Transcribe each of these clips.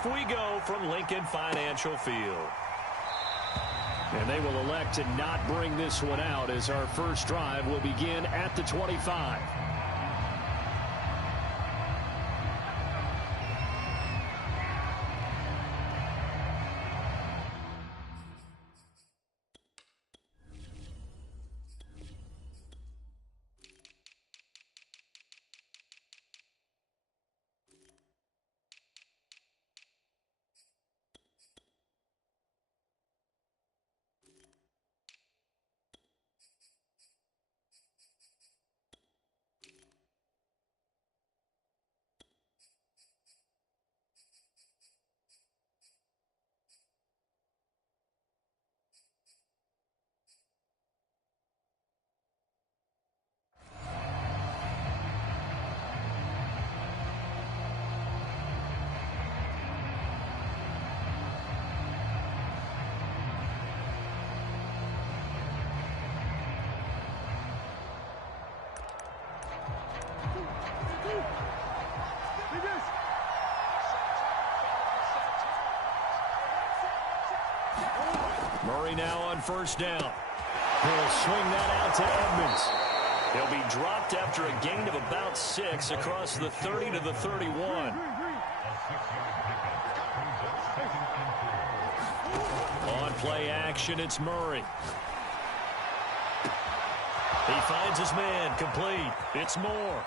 off we go from Lincoln Financial Field. And they will elect to not bring this one out as our first drive will begin at the 25. Murray now on first down. He'll swing that out to Edmonds. He'll be dropped after a gain of about 6 across the 30 to the 31. On play action, it's Murray. He finds his man, complete. It's Moore.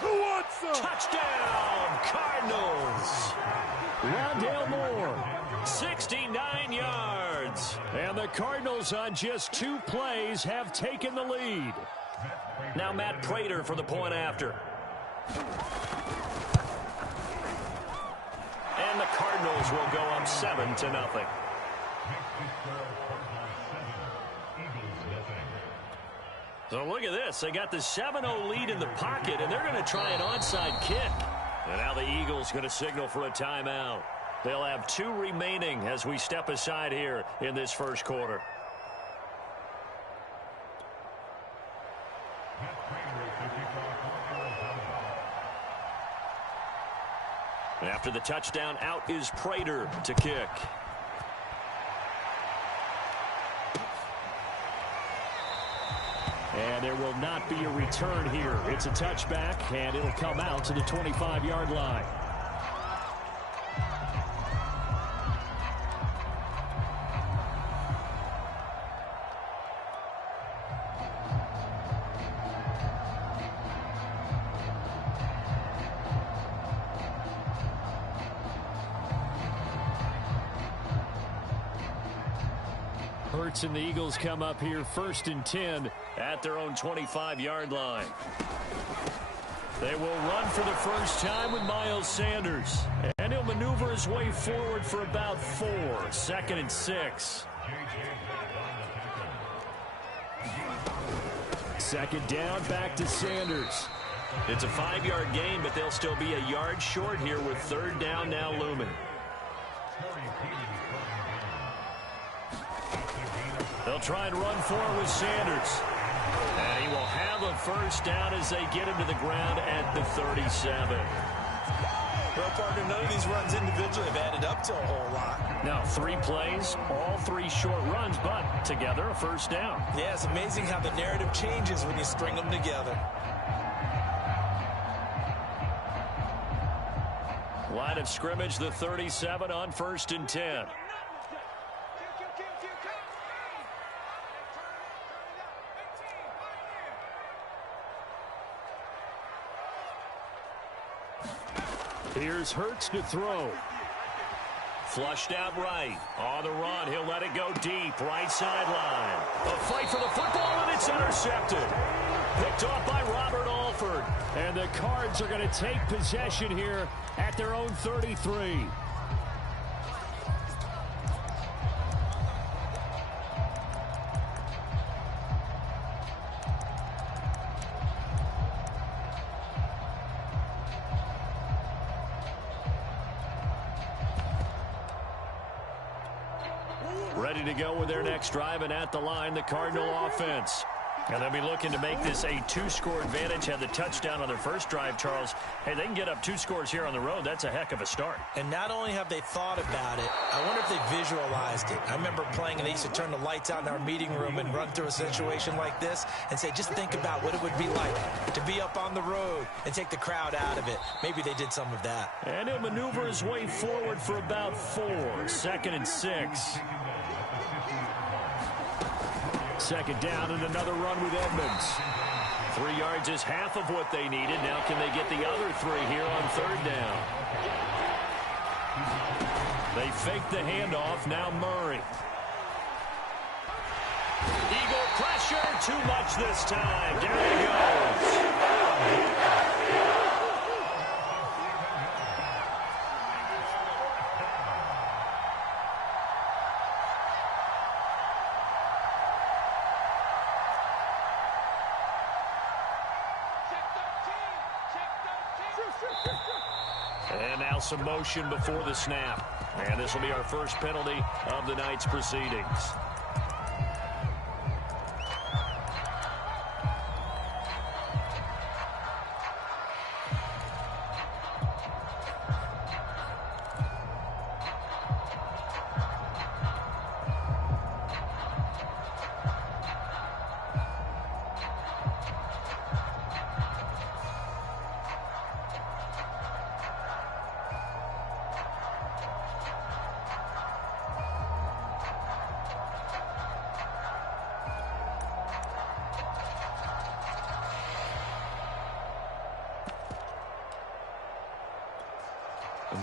Who wants some? Touchdown, Cardinals. Rondale Moore, 69 yards. And the Cardinals on just 2 plays have taken the lead. Now Matt Prater for the point after. And the Cardinals will go up 7-0. So look at this. They got the 7-0 lead in the pocket, and they're going to try an onside kick. And now the Eagles going to signal for a timeout. They'll have 2 remaining as we step aside here in this first quarter. After the touchdown, out is Prater to kick. And there will not be a return here. It's a touchback, and it'll come out to the 25-yard line. Hurts and the Eagles come up here 1st and 10 at their own 25-yard line. They will run for the first time with Miles Sanders. And he'll maneuver his way forward for about 4. 2nd and 6. 2nd down, back to Sanders. It's a 5-yard gain, but they'll still be a yard short here with 3rd down now looming. They'll try and run forward with Sanders. And he will have a first down as they get him to the ground at the 37. Well, partner, none of these runs individually have added up to a whole lot. Now, 3 plays, all 3 short runs, but together a first down. Yeah, it's amazing how the narrative changes when you string them together. Line of scrimmage, the 37 on 1st and 10. Here's Hurts to throw. Flushed out right. On the run, he'll let it go deep. Right sideline. A fight for the football, and it's intercepted. Picked off by Robert Alford. And the Cards are going to take possession here at their own 33. Ready to go with their next drive, and at the line, the Cardinal offense. And they'll be looking to make this a two-score advantage. Had the touchdown on their first drive, Charles. Hey, they can get up 2 scores here on the road. That's a heck of a start. And not only have they thought about it, I wonder if they visualized it. I remember playing and they used to turn the lights out in our meeting room and run through a situation like this and say, just think about what it would be like to be up on the road and take the crowd out of it. Maybe they did some of that. And he'll maneuver his way forward for about 4. 2nd and 6. Second down and another run with Edmonds. 3 yards is half of what they needed. Now can they get the other 3 here on 3rd down? They fake the handoff. Now Murray. Eagle pressure. Too much this time. Down he goes. And now some motion before the snap. And this will be our first penalty of the night's proceedings.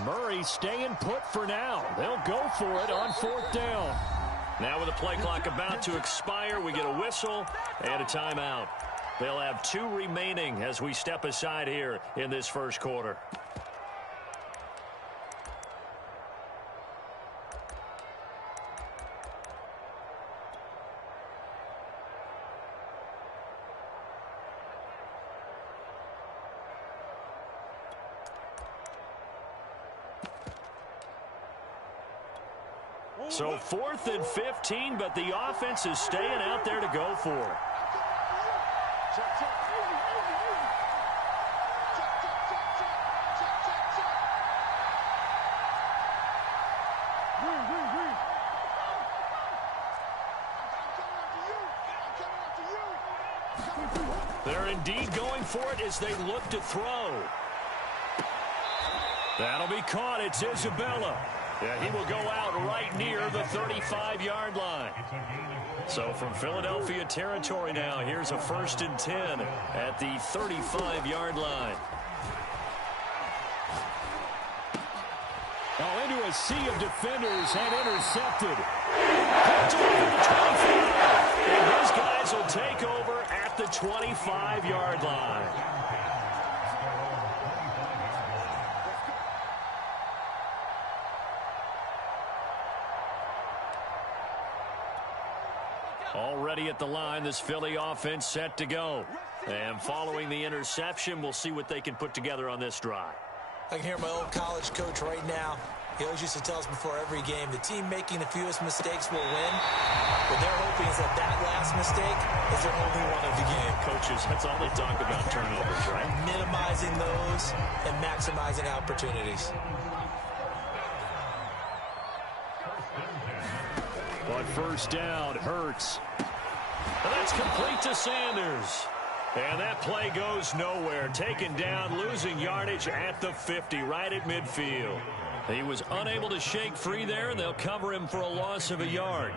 Murray staying put for now. They'll go for it on 4th down. Now with the play clock about to expire, we get a whistle and a timeout. They'll have 2 remaining as we step aside here in this first quarter. So 4th and 15, but the offense is staying out there to go for it. They're indeed going for it as they look to throw. That'll be caught. It's Isabella. Yeah, he will go out right near the 35-yard line. So from Philadelphia territory now, here's a 1st and 10 at the 35-yard line. Oh, into a sea of defenders and intercepted. And these guys will take over at the 25-yard line. Already at the line, this Philly offense set to go. And following the interception, we'll see what they can put together on this drive. I can hear my old college coach right now. He always used to tell us before every game, the team making the fewest mistakes will win. What they're hoping is that last mistake is their only one of the game. Coaches, that's all they talk about, turnovers, right? Minimizing those and maximizing opportunities. On 1st down, Hurts. And that's complete to Sanders. And that play goes nowhere. Taken down, losing yardage at the 50, right at midfield. He was unable to shake free there, and they'll cover him for a loss of a yard.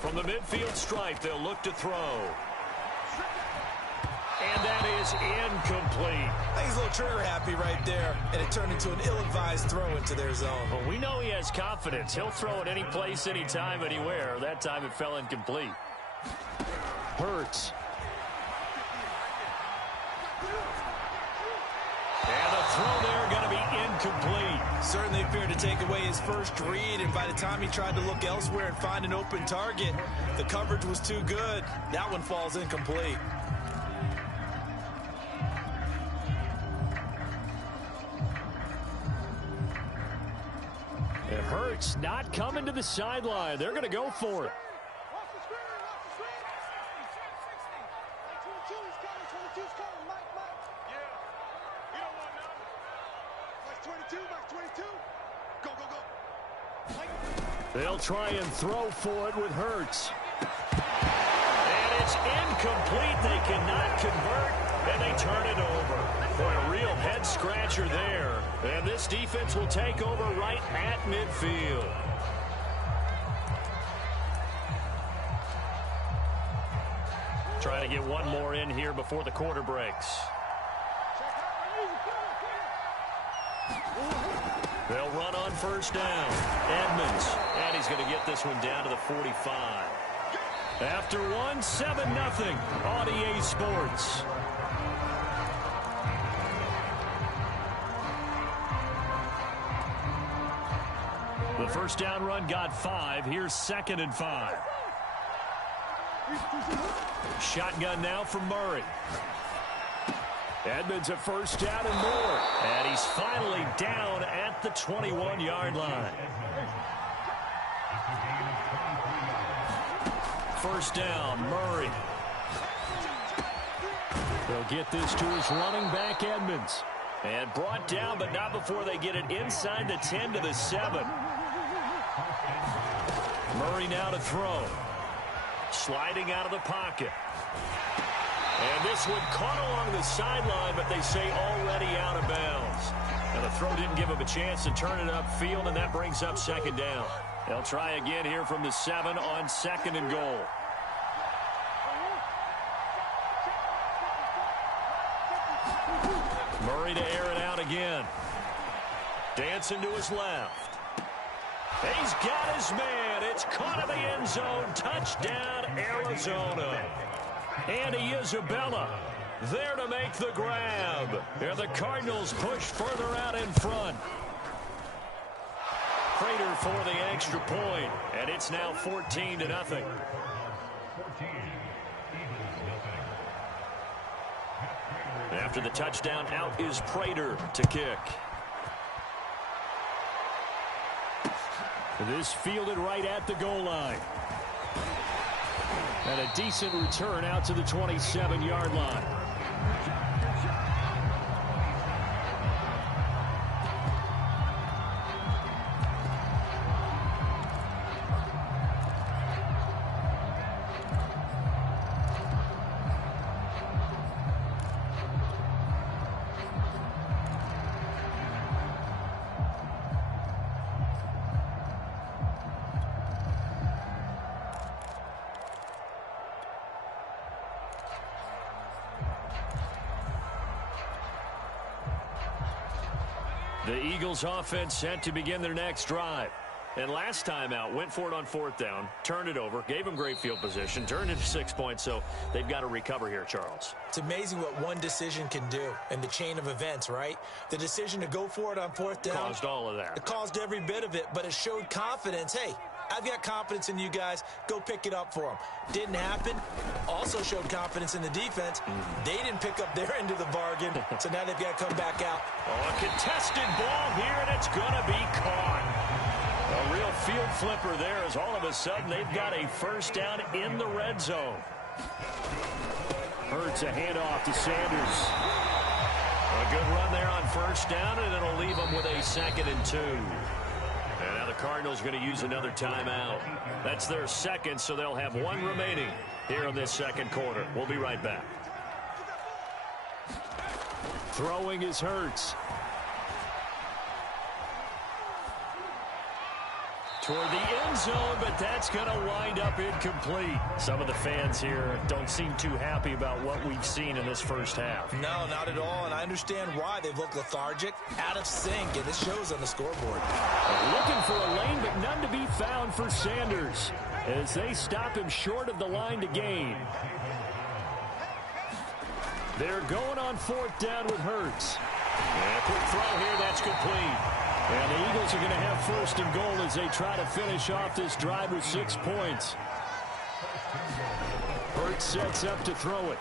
From the midfield stripe, they'll look to throw. And that is incomplete. I think he's a little trigger happy right there, and it turned into an ill-advised throw into their zone. Well, we know he has confidence. He'll throw it any place, anytime, anywhere. That time it fell incomplete. Hurts. And the throw there going to be incomplete. Certainly appeared to take away his first read, and by the time he tried to look elsewhere and find an open target, the coverage was too good. That one falls incomplete. And Hurts not coming to the sideline. They're going to go for it. They'll try and throw for it with Hurts. And it's incomplete. They cannot convert, and they turn it over. Boy, a real head-scratcher there. And this defense will take over right at midfield. Trying to get one more in here before the quarter breaks. They'll run on first down. Edmonds, and he's going to get this one down to the 45. After one, 7-0 on EA Sports. The first down run got 5. Here's 2nd and 5. Shotgun now from Murray. Edmonds a first down and more. And he's finally down at the 21-yard line. First down, Murray. They'll get this to his running back, Edmonds. And brought down, but not before they get it inside the 10 to the 7. Murray now to throw. Sliding out of the pocket. And this one caught along the sideline, but they say already out of bounds. And the throw didn't give him a chance to turn it upfield, and that brings up 2nd down. They'll try again here from the 7 on 2nd and goal. Murray to air it out again. Dancing to his left. He's got his man. It's caught in the end zone. Touchdown, Arizona. Andy Isabella there to make the grab. And the Cardinals push further out in front. Prater for the extra point. And it's now 14-0. After the touchdown, out is Prater to kick. This fielded right at the goal line. And a decent return out to the 27-yard line. The Eagles offense set to begin their next drive. And last time out, went for it on 4th down, turned it over, gave them great field position, turned it to 6 points, so they've got to recover here, Charles. It's amazing what one decision can do in the chain of events, right? The decision to go for it on 4th down. Caused all of that. It caused every bit of it, but it showed confidence. Hey, I've got confidence in you guys. Go pick it up for them. Didn't happen. Also showed confidence in the defense. They didn't pick up their end of the bargain, so now they've got to come back out. Oh, a contested ball here, and it's going to be caught. A real field flipper there as all of a sudden they've got a first down in the red zone. Hurts a handoff to Sanders. A good run there on first down, and it'll leave them with a 2nd and 2. And now the Cardinals going to use another timeout. That's their 2nd, so they'll have 1 remaining here in this 2nd quarter. We'll be right back. Throwing is Hurts. Toward the end zone, but that's going to wind up incomplete. Some of the fans here don't seem too happy about what we've seen in this first half. No, not at all, and I understand why. They've looked lethargic, out of sync, and this shows on the scoreboard. Looking for a lane, but none to be found for Sanders as they stop him short of the line to gain. They're going on 4th down with Hurts. And a quick throw here, that's complete. And the Eagles are going to have 1st and goal as they try to finish off this drive with 6 points. Hurts sets up to throw it.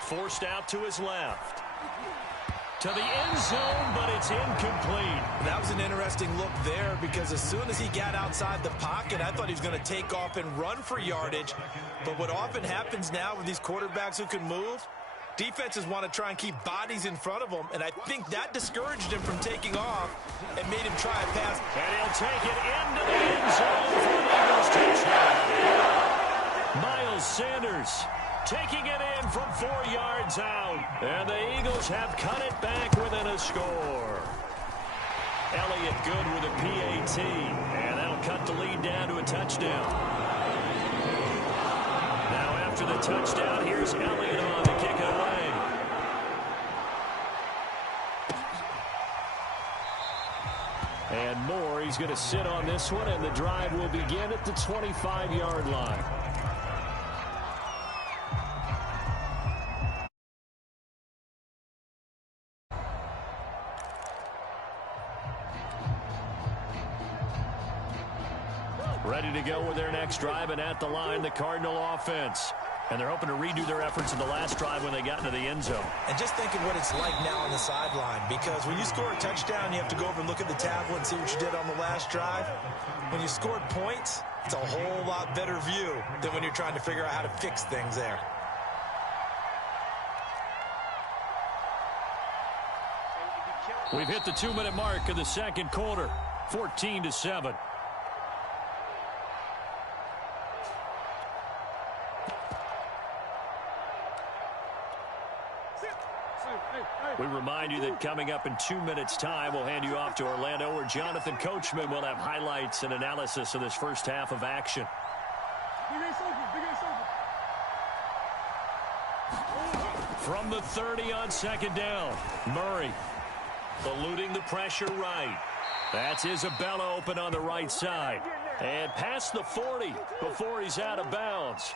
Forced out to his left. To the end zone, but it's incomplete. That was an interesting look there because as soon as he got outside the pocket, I thought he was going to take off and run for yardage. But what often happens now with these quarterbacks who can move, Defenses want to try and keep bodies in front of them, and I think that discouraged him from taking off and made him try a pass. And he'll take it into the end zone for an Eagles touchdown. Miles Sanders taking it in from 4 yards out. And the Eagles have cut it back within a score. Elliott good with a PAT. And that'll cut the lead down to a touchdown. Now after the touchdown, here's Elliott on to kick it away. And Moore, he's going to sit on this one, and the drive will begin at the 25-yard line. Ready to go with their next drive, and at the line, the Cardinal offense. And they're hoping to redo their efforts in the last drive when they got into the end zone. And just think of what it's like now on the sideline, because when you score a touchdown, you have to go over and look at the tablet and see what you did on the last drive. When you scored points, it's a whole lot better view than when you're trying to figure out how to fix things there. We've hit the 2-minute mark of the second quarter, 14-7. We remind you that coming up in 2 minutes' time, we'll hand you off to Orlando, where Jonathan Coachman will have highlights and analysis of this first half of action. From the 30 on second down, Murray eluding the pressure right. That's Isabella open on the right side. And past the 40 before he's out of bounds.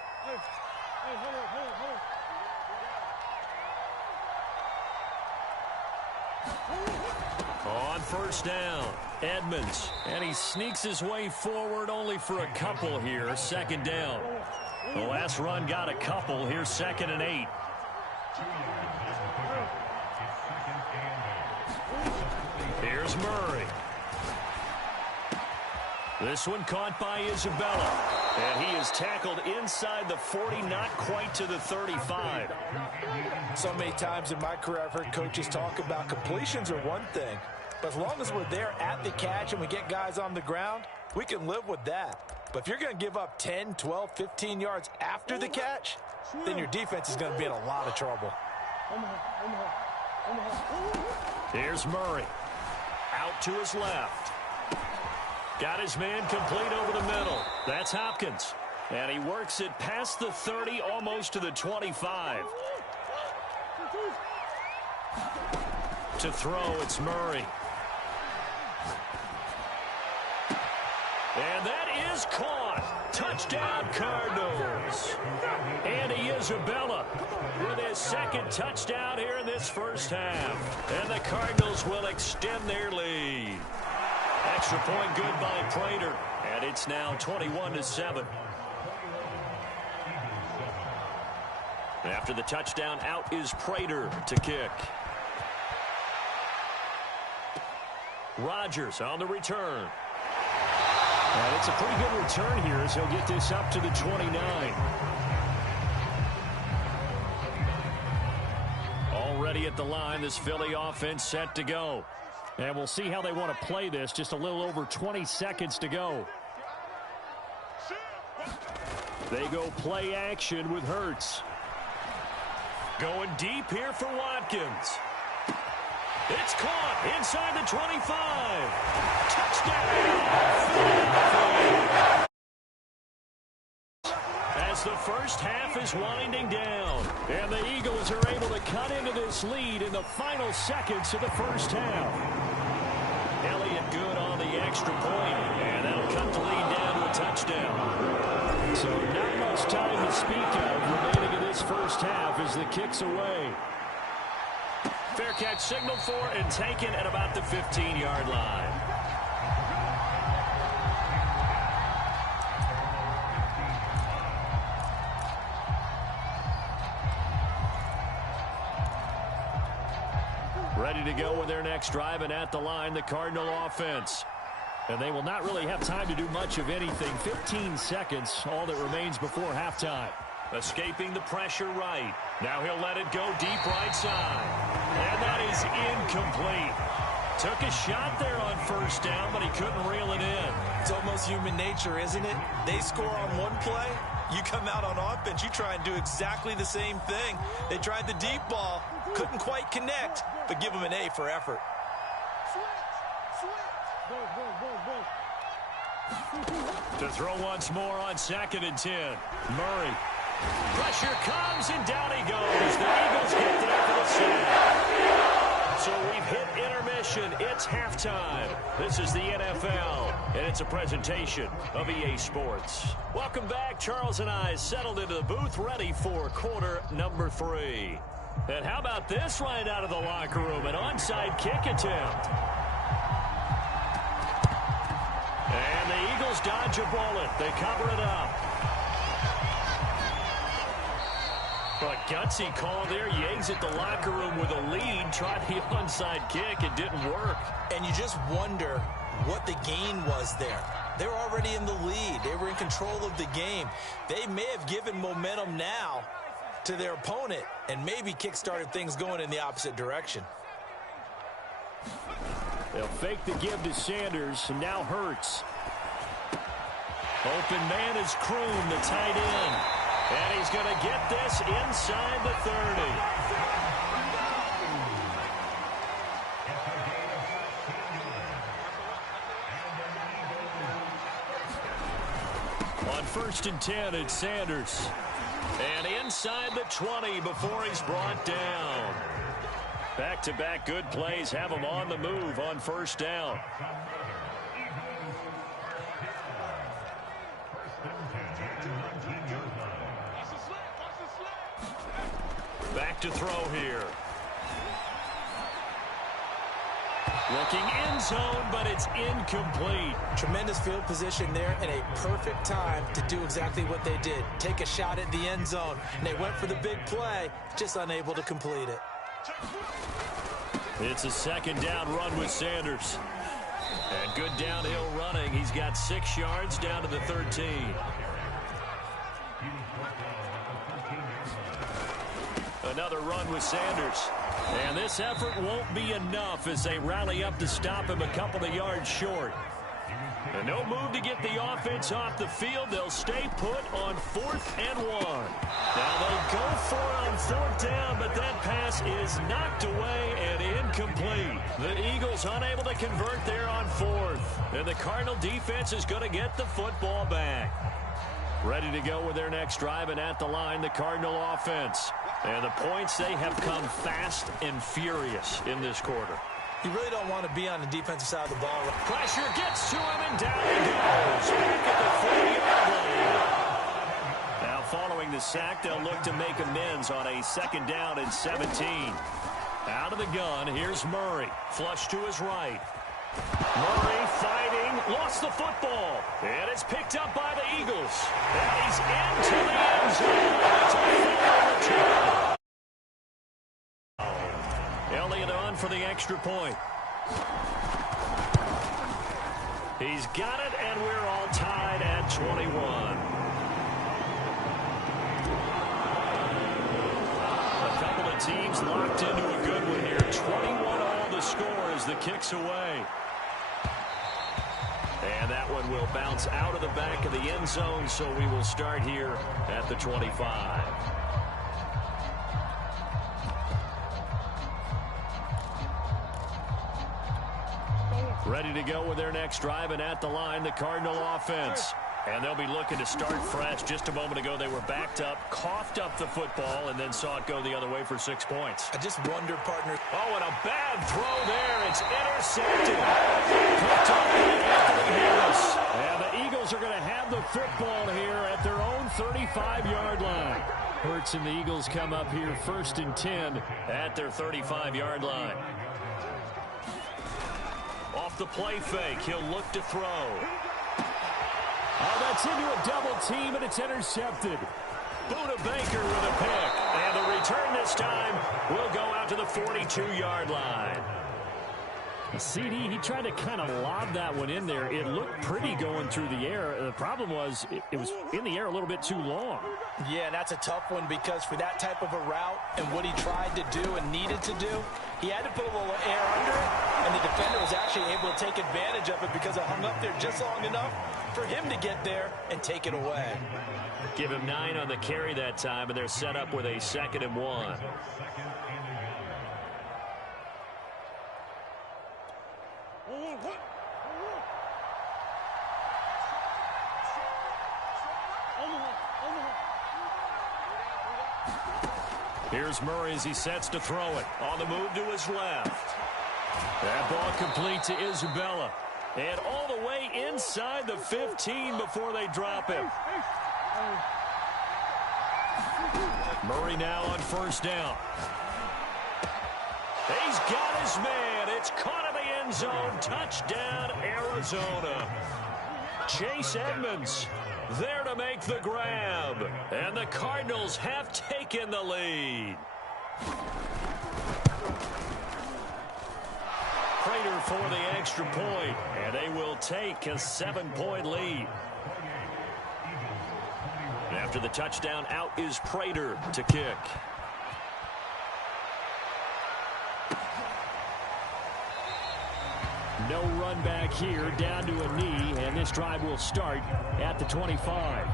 On first down, Edmonds, and he sneaks his way forward only for a couple here, second down. The last run got a couple, here's 2nd and 8. Here's Murray. This one caught by Isabella, and he is tackled inside the 40, not quite to the 35. So many times in my career I've heard coaches talk about completions are one thing, but as long as we're there at the catch and we get guys on the ground, we can live with that. But if you're going to give up 10, 12, 15 yards after the catch, then your defense is going to be in a lot of trouble. Here's Murray. Out to his left. Got his man complete over the middle. That's Hopkins. And he works it past the 30, almost to the 25. To throw, it's Murray. And that is caught. Touchdown, Cardinals. Andy Isabella with his second touchdown here in this first half. And the Cardinals will extend their lead. Extra point good by Prater. And it's now 21-7. After the touchdown, out is Prater to kick. Rodgers on the return. And it's a pretty good return here as he'll get this up to the 29. Already at the line, this Philly offense set to go. And we'll see how they want to play this. Just a little over 20 seconds to go. They go play action with Hurts. Going deep here for Watkins. It's caught inside the 25. Touchdown. As the first half is winding down. And the Eagles are able to cut into this lead in the final seconds of the first half. Elliott good on the extra point. And that'll cut the lead down to a touchdown. So not much time to speak of remaining in this first half as the kick's away. Fair catch signaled for and taken at about the 15-yard line. Ready to go with their next drive, and at the line, the Cardinal offense. And they will not really have time to do much of anything. 15 seconds, all that remains before halftime. Escaping the pressure right. Now he'll let it go deep right side. And that is incomplete. Took a shot there on first down, but he couldn't reel it in. It's almost human nature, isn't it? They score on one play. You come out on offense, you try and do exactly the same thing. They tried the deep ball, couldn't quite connect, but give them an A for effort. To throw once more on 2nd and 10. Murray. Pressure comes, and down he goes. The Eagles get there for the sack. So we've hit intermission. It's halftime. This is the NFL, and it's a presentation of EA Sports. Welcome back. Charles and I settled into the booth, ready for quarter number 3. And how about this right out of the locker room? An onside kick attempt. And the Eagles dodge a bullet. They cover it up. But gutsy call there. You exit the locker room with a lead. Tried the onside kick. It didn't work. And you just wonder what the gain was there. They were already in the lead. They were in control of the game. They may have given momentum now to their opponent and maybe kick-started things going in the opposite direction. They'll fake the give to Sanders, and now Hurts. Open man is Kroon, the tight end. And he's going to get this inside the 30. On 1st and 10, it's Sanders. And inside the 20 before he's brought down. Back-to-back good plays have him on the move on 1st down. Back to throw here. Looking end zone, but it's incomplete. Tremendous field position there and a perfect time to do exactly what they did. Take a shot at the end zone. And they went for the big play, just unable to complete it. It's a 2nd down run with Sanders. And good downhill running. He's got 6 yards down to the 13. Another run with Sanders. And this effort won't be enough as they rally up to stop him a couple of yards short. And no move to get the offense off the field. They'll stay put on 4th and 1. Now they'll go for it on 4th down, but that pass is knocked away and incomplete. The Eagles unable to convert there on 4th. And the Cardinal defense is going to get the football back. Ready to go with their next drive, and at the line, the Cardinal offense. And the points, they have come fast and furious in this quarter. You really don't want to be on the defensive side of the ball. Pressure gets to him, and down he goes. Back at the 40-yard line. Now following the sack, they'll look to make amends on a 2nd down and 17. Out of the gun, here's Murray. Flush to his right. Murray fighting, lost the football. And it's picked up by the Eagles. And he's into the end zone. It's a full return. Elliott on for the extra point. He's got it, and we're all tied at 21. A couple of teams locked into a good one here. 21 all the score as the kick's away. And that one will bounce out of the back of the end zone, so we will start here at the 25. Ready to go with their next drive, and at the line, the Cardinal offense. And they'll be looking to start fresh. Just a moment ago, they were backed up, coughed up the football, and then saw it go the other way for 6 points. I just wonder, partner. Oh, and a bad throw there. It's intercepted. Picked up by Anthony Harris. And the Eagles are going to have the football here at their own 35-yard line. Hurts and the Eagles come up here 1st and 10 at their 35-yard line. Off the play fake, he'll look to throw. Oh, that's into a double team, and it's intercepted. Buda Baker with a pick. And the return this time will go out to the 42-yard line. CD, he tried to kind of lob that one in there. It looked pretty going through the air. The problem was it was in the air a little bit too long. Yeah, that's a tough one because for that type of a route and what he tried to do and needed to do, he had to put a little air under it, and the defender was actually able to take advantage of it because it hung up there just long enough for him to get there and take it away. Give him 9 on the carry that time, and they're set up with a 2nd and 1. Here's Murray as he sets to throw it. On the move to his left. That ball complete to Isabella. And all the way inside the 15 before they drop him. Murray now on 1st down. He's got his man. It's caught in the end zone. Touchdown, Arizona. Chase Edmonds there to make the grab. And the Cardinals have taken the lead. Prater for the extra point, and they will take a 7-point lead. After the touchdown, out is Prater to kick. No run back here, down to a knee, and this drive will start at the 25.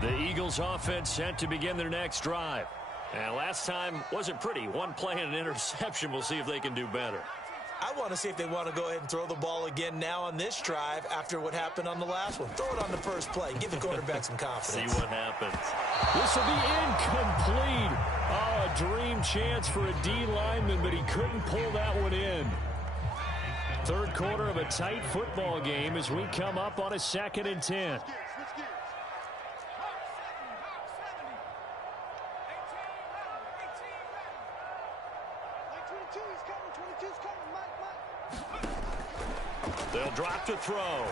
The Eagles offense set to begin their next drive. And last time wasn't pretty. 1 play and an interception. We'll see if they can do better. I want to see if they want to go ahead and throw the ball again now on this drive after what happened on the last one. Throw it on the first play. Give the quarterback some confidence. See what happens. This will be incomplete. Oh, a dream chance for a D lineman, but he couldn't pull that one in. 3rd quarter of a tight football game as we come up on a 2nd and 10. They'll drop to throw.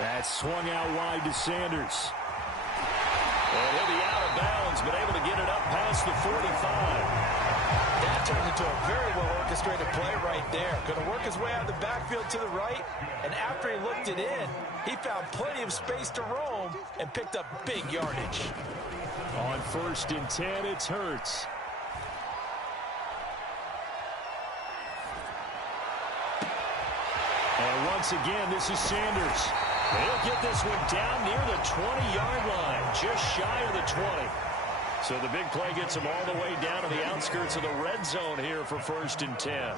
That swung out wide to Sanders. And he'll be out of bounds, but able to get it up past the 45. That turned into a very well-orchestrated play right there. Going to work his way out of the backfield to the right, and after he looked it in, he found plenty of space to roam and picked up big yardage. On 1st and 10, it's Hurts. And once again, this is Sanders. He'll get this one down near the 20-yard line, just shy of the 20. So the big play gets him all the way down to the outskirts of the red zone here for 1st and 10.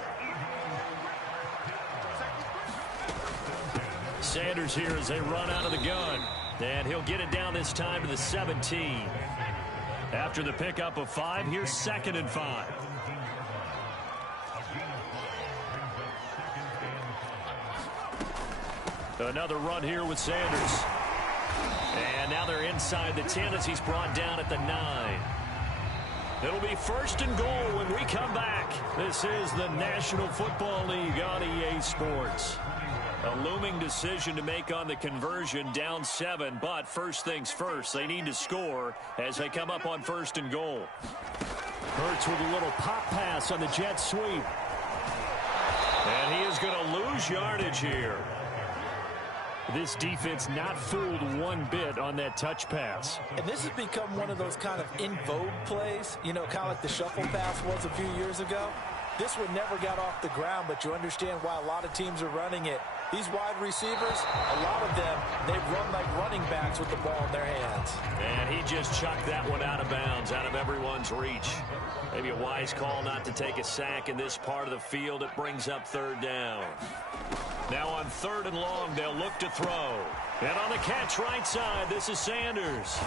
Sanders here as they run out of the gun. And he'll get it down this time to the 17. After the pickup of 5, here's 2nd and 5. Another run here with Sanders. And now they're inside the 10 as he's brought down at the 9. It'll be 1st and goal when we come back. This is the National Football League on EA Sports. A looming decision to make on the conversion, down 7, but first things first, they need to score as they come up on 1st and goal. Hurts with a little pop pass on the jet sweep. And he is going to lose yardage here. This defense not fooled one bit on that touch pass. And this has become one of those kind of in vogue plays, you know, kind of like the shuffle pass was a few years ago. This one never got off the ground, but you understand why a lot of teams are running it. These wide receivers, a lot of them, they run like running backs with the ball in their hands. And he just chucked that one out of bounds, out of everyone's reach. Maybe a wise call not to take a sack in this part of the field. It brings up 3rd down. Now on 3rd and long, they'll look to throw. And on the catch right side, this is Sanders.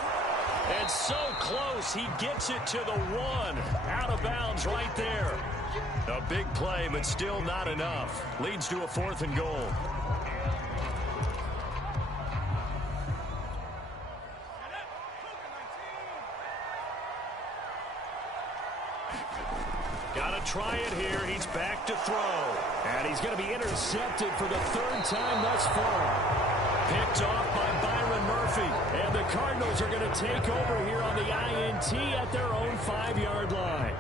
And so close, he gets it to the 1. Out of bounds right there. A big play, but still not enough. Leads to a 4th and goal. Got to try it here. He's back to throw. And he's going to be intercepted for the 3rd time thus far. Picked off by Byron Murphy. And the Cardinals are going to take over here on the INT at their own 5-yard line.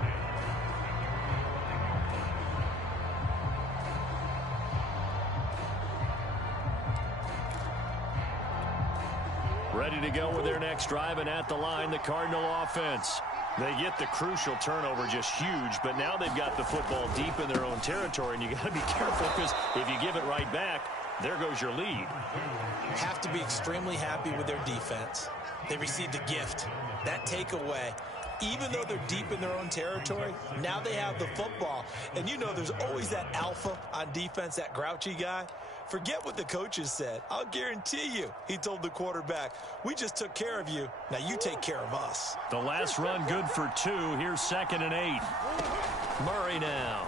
Ready to go with their next drive, and at the line, the Cardinal offense. They get the crucial turnover, just huge, but now they've got the football deep in their own territory, and you got to be careful because if you give it right back, there goes your lead. Have to be extremely happy with their defense. They received a gift. That takeaway, even though they're deep in their own territory, now they have the football. And you know there's always that alpha on defense, that grouchy guy. Forget what the coaches said. I'll guarantee you, he told the quarterback, we just took care of you. Now you take care of us. The last run good for 2. Here's 2nd and 8. Murray now.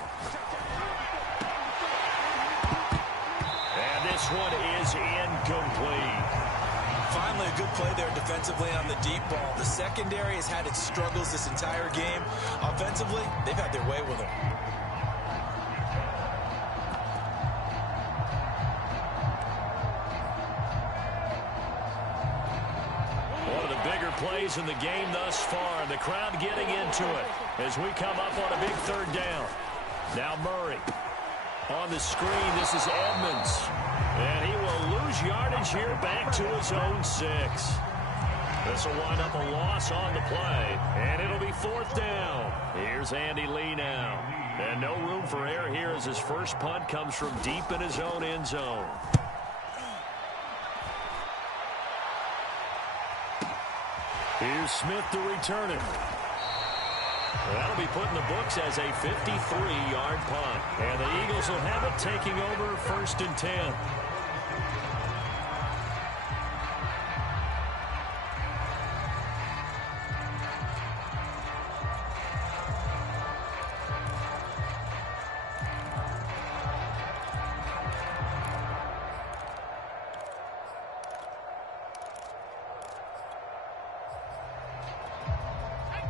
And this one is incomplete. Finally, a good play there defensively on the deep ball. The secondary has had its struggles this entire game. Offensively, they've had their way with them. Plays in the game thus far. The crowd getting into it as we come up on a big 3rd down. Now Murray on the screen. This is Edmonds, and he will lose yardage here back to his own 6. This will wind up a loss on the play, and it'll be 4th down. Here's Andy Lee now, and no room for error here as his first punt comes from deep in his own end zone. Here's Smith to return it. That'll be put in the books as a 53-yard punt. And the Eagles will have it taking over 1st and 10.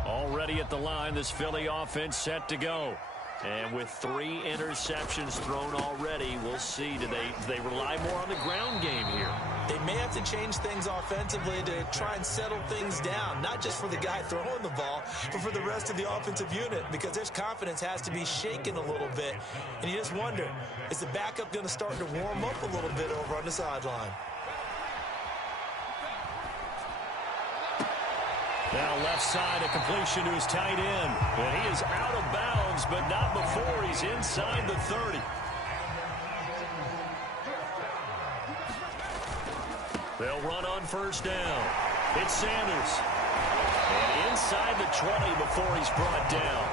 Already at the line, this Philly offense set to go. And with 3 interceptions thrown already, we'll see. Do they rely more on the ground game here? They may have to change things offensively to try and settle things down, not just for the guy throwing the ball, but for the rest of the offensive unit, because their confidence has to be shaken a little bit. And you just wonder, is the backup going to start to warm up a little bit over on the sideline? Now left side, a completion to his tight end. And he is out of bounds, but not before he's inside the 30. They'll run on 1st down. It's Sanders. And inside the 20 before he's brought down.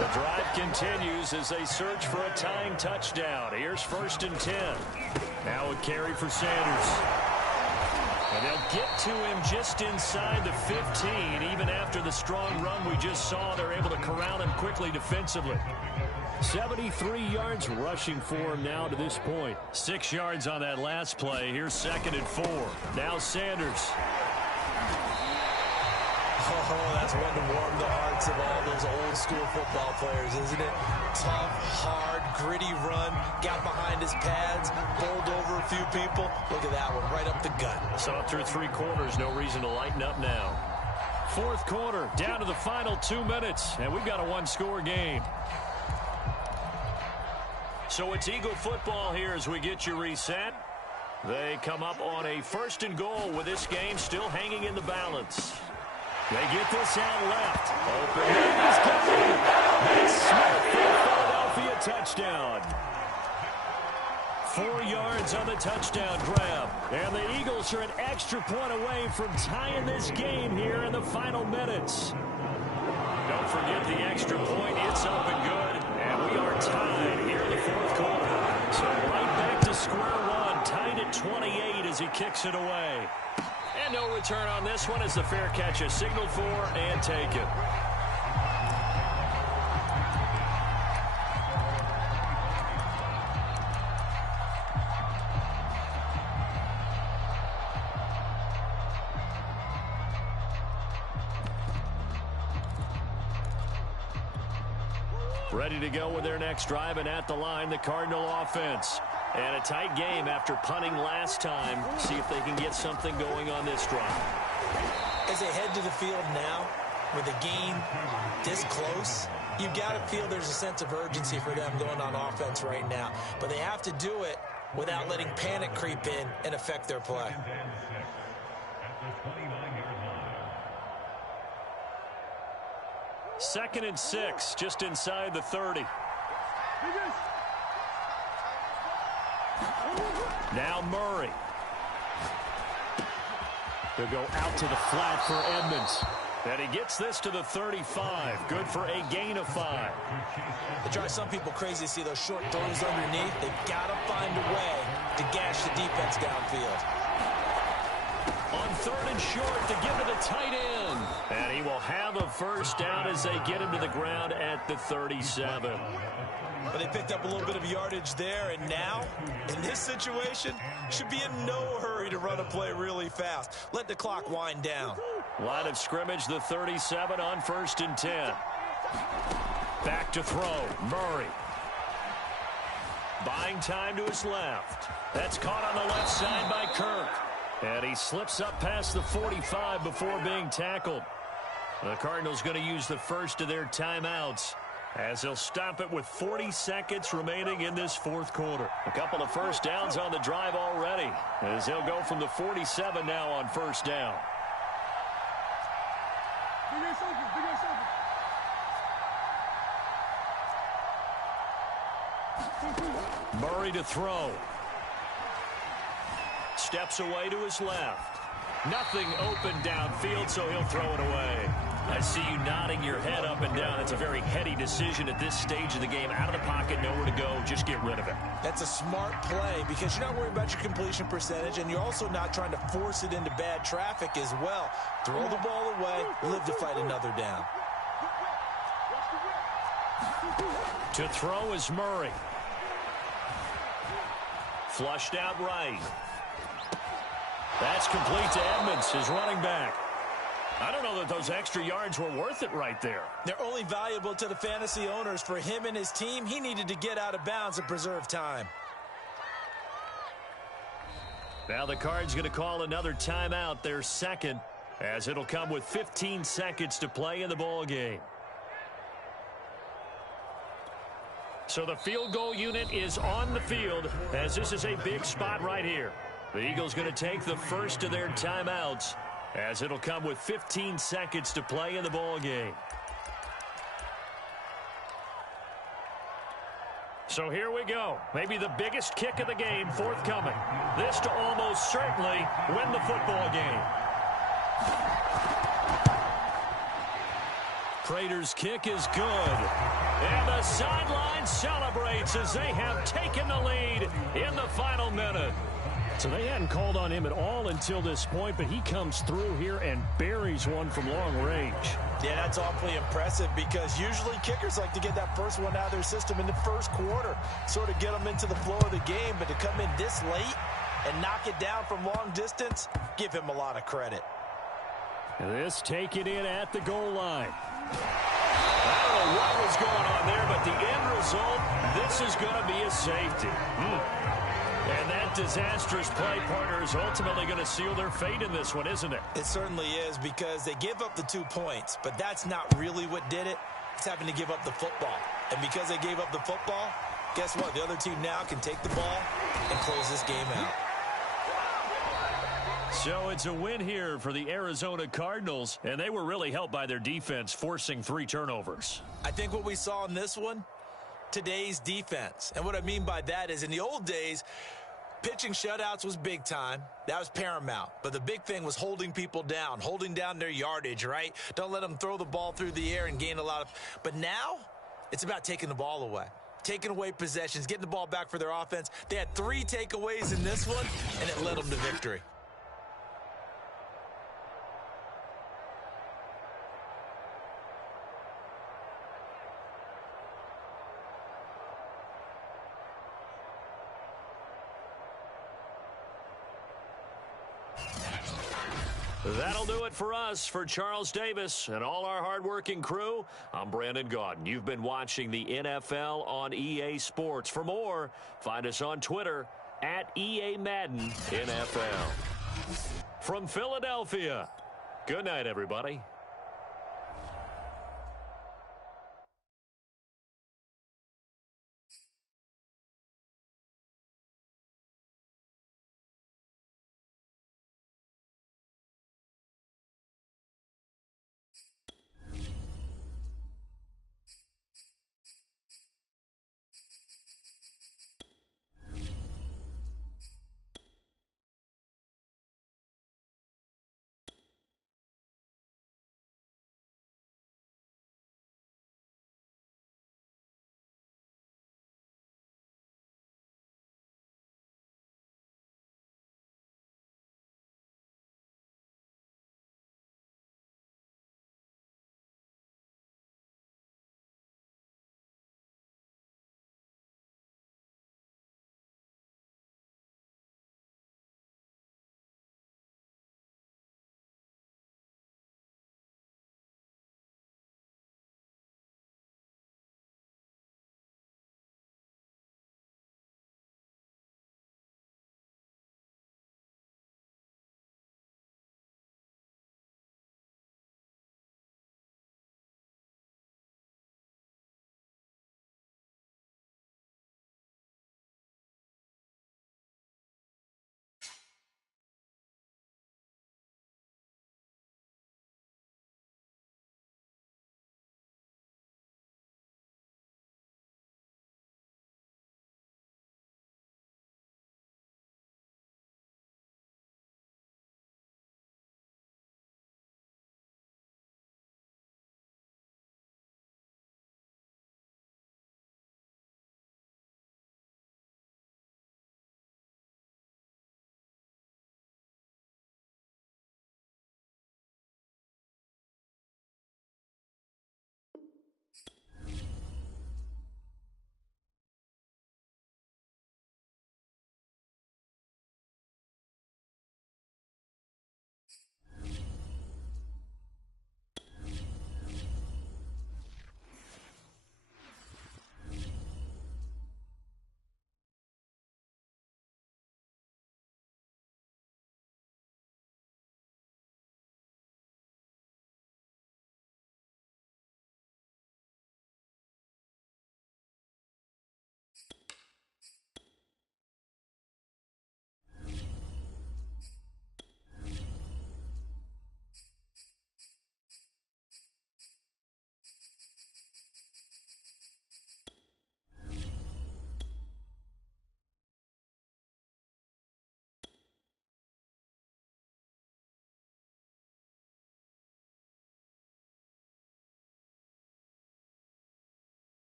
The drive continues as they search for a tying touchdown. Here's 1st and 10. Now a carry for Sanders. And they'll get to him just inside the 15. Even after the strong run we just saw, they're able to corral him quickly defensively. 73 yards rushing for him now to this point. 6 yards on that last play. Here's 2nd and 4. Now Sanders. Oh, that's one to warm the hearts of all those old school football players, isn't it? Tough, hard, gritty run, got behind his pads, bowled over a few people. Look at that one, right up the gut. So through 3 quarters, no reason to lighten up now. 4th quarter, down to the final 2 minutes, and we've got a 1-score game. So it's Eagle football here as we get you reset. They come up on a 1st and goal with this game still hanging in the balance. They get this out left. Open. He's got it. That's Smith for the Philadelphia touchdown. 4 yards on the touchdown grab. And the Eagles are an extra point away from tying this game here in the final minutes. Don't forget the extra point. It's up and good. And we are tied here in the 4th quarter. So right back to square one. Tied at 28 as he kicks it away. And no return on this one as the fair catch is signaled for and taken. Ready to go with their next drive, and at the line, the Cardinal offense. And a tight game after punting last time. See if they can get something going on this drive. As they head to the field now, with the game this close, you've got to feel there's a sense of urgency for them going on offense right now. But they have to do it without letting panic creep in and affect their play. 2nd and 6, just inside the 30. Now Murray. They'll go out to the flat for Edmonds. And he gets this to the 35. Good for a gain of 5. It drives some people crazy to see those short throws underneath. They've got to find a way to gash the defense downfield. On 3rd and short to give to the tight end. And he will have a first down as they get him to the ground at the 37. But they picked up a little bit of yardage there, and now, in this situation, should be in no hurry to run a play really fast. Let the clock wind down. Line of scrimmage, the 37 on 1st and 10. Back to throw, Murray. Buying time to his left. That's caught on the left side by Kirk. And he slips up past the 45 before being tackled. The Cardinals going to use the first of their timeouts, as they'll stop it with 40 seconds remaining in this 4th quarter. A couple of first downs on the drive already, as they'll go from the 47 now on 1st down. Murray to throw. Steps away to his left. Nothing open downfield, so he'll throw it away. I see you nodding your head up and down. It's a very heady decision at this stage of the game. Out of the pocket, nowhere to go. Just get rid of it. That's a smart play because you're not worried about your completion percentage, and you're also not trying to force it into bad traffic as well. Throw the ball away, live to fight another down. To throw is Murray. Flushed out right. That's complete to Edmonds, his running back. I don't know that those extra yards were worth it right there. They're only valuable to the fantasy owners. For him and his team, he needed to get out of bounds and preserve time. Now the Cards going to call another timeout, their 2nd, as it'll come with 15 seconds to play in the ball game. So the field goal unit is on the field, as this is a big spot right here. The Eagles going to take the first of their timeouts, as it'll come with 15 seconds to play in the ball game. So here we go. Maybe the biggest kick of the game forthcoming. This to almost certainly win the football game. Prater's kick is good. And the sideline celebrates as they have taken the lead in the final minute. So they hadn't called on him at all until this point, but he comes through here and buries one from long range. Yeah, that's awfully impressive because usually kickers like to get that first one out of their system in the 1st quarter, sort of get them into the flow of the game, but to come in this late and knock it down from long distance, give him a lot of credit. This taken in at the goal line. I don't know what was going on there, but the end result, this is going to be a safety. And that disastrous play, partner, is ultimately going to seal their fate in this one, isn't it? It certainly is, because they give up the 2 points, but that's not really what did it. It's having to give up the football. And because they gave up the football, guess what? The other team now can take the ball and close this game out. So it's a win here for the Arizona Cardinals, and they were really helped by their defense forcing 3 turnovers. I think what we saw in this one, today's defense. And what I mean by that is in the old days, pitching shutouts was big time. That was paramount. But the big thing was holding people down, holding down their yardage, right? Don't let them throw the ball through the air and gain a lot of... But now, it's about taking the ball away. Taking away possessions, getting the ball back for their offense. They had 3 takeaways in this one, and it led them to victory. That'll do it for us. For Charles Davis and all our hardworking crew, I'm Brandon Gaudin. You've been watching the NFL on EA Sports. For more, find us on Twitter at EA Madden NFL. From Philadelphia, good night, everybody.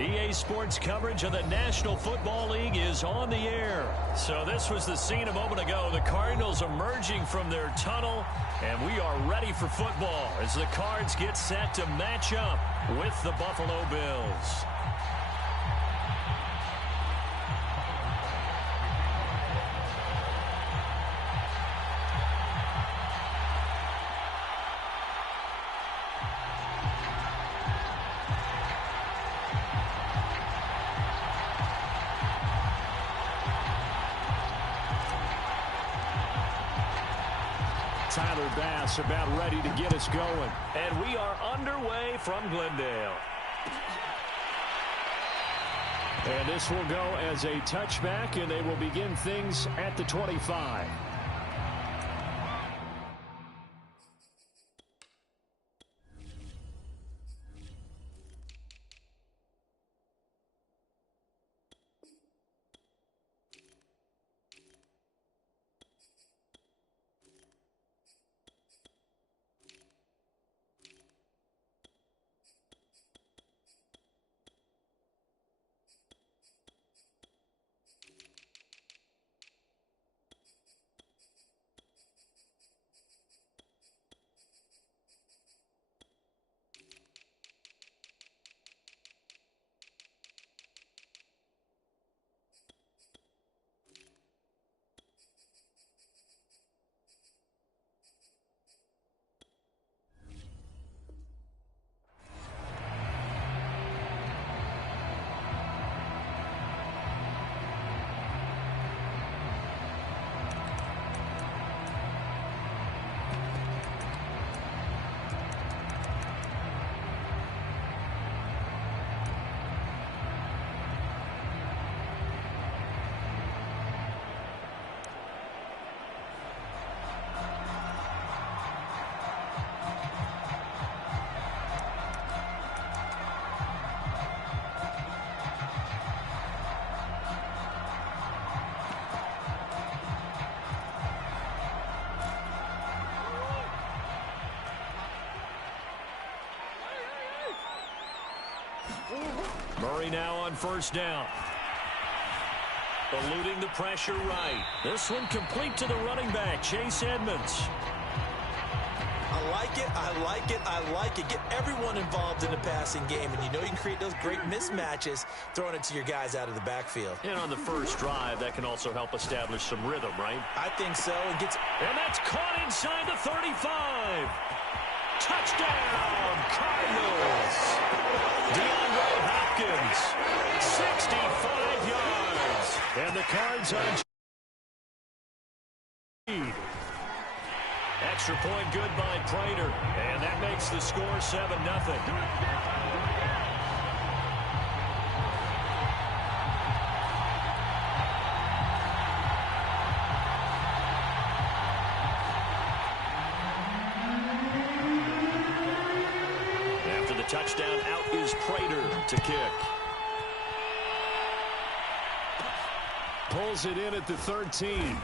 EA Sports coverage of the National Football League is on the air. So this was the scene a moment ago. The Cardinals emerging from their tunnel, and we are ready for football as the Cards get set to match up with the Buffalo Bills. Tyler Bass about ready to get us going. And we are underway from Glendale. And this will go as a touchback, and they will begin things at the 25. Murray now on first down. Eluding the pressure right. This one complete to the running back, Chase Edmonds. I like it, I like it, I like it. Get everyone involved in the passing game, and you know you can create those great mismatches throwing it to your guys out of the backfield. And on the first drive, that can also help establish some rhythm, right? I think so. And that's caught inside the 35. Touchdown, Cardinals. DeAndre Hopkins, 65 yards. And the Cards on speed. Extra point good by Prater. And that makes the score 7-0. Touchdown, out is Prater to kick. Pulls it in at the 13.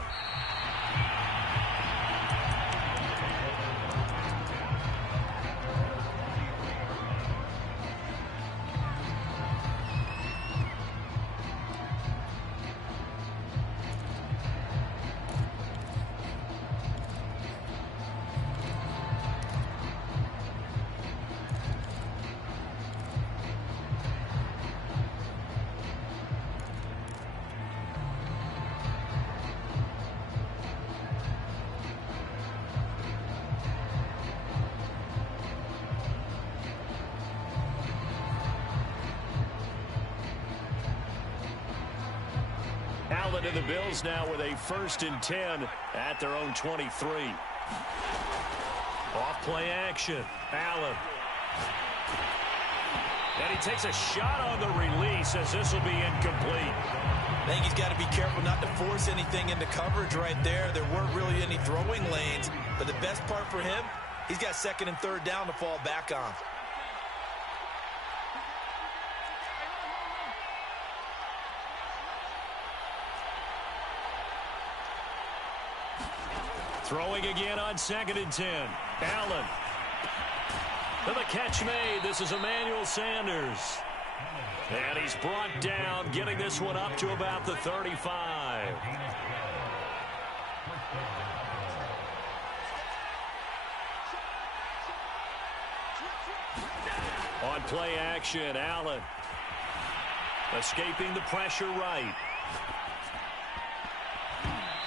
And the Bills now with a 1st and 10 at their own 23. Off play action. Allen. And he takes a shot on the release as this will be incomplete. I think he's got to be careful not to force anything into coverage right there. There weren't really any throwing lanes, but the best part for him, he's got 2nd and 3rd down to fall back on. Throwing again on 2nd and 10. Allen. And the catch made. This is Emmanuel Sanders. And he's brought down, getting this one up to about the 35. On play action, Allen. Escaping the pressure right.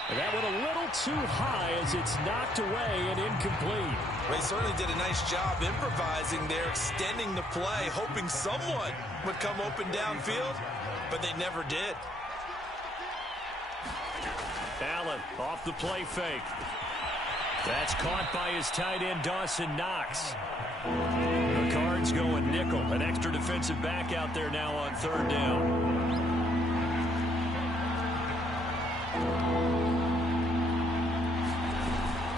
And that one a little too high as it's knocked away and incomplete. They certainly did a nice job improvising there, extending the play, hoping someone would come open downfield, but they never did. Allen off the play fake. That's caught by his tight end, Dawson Knox. The Cards going nickel. An extra defensive back out there now on third down.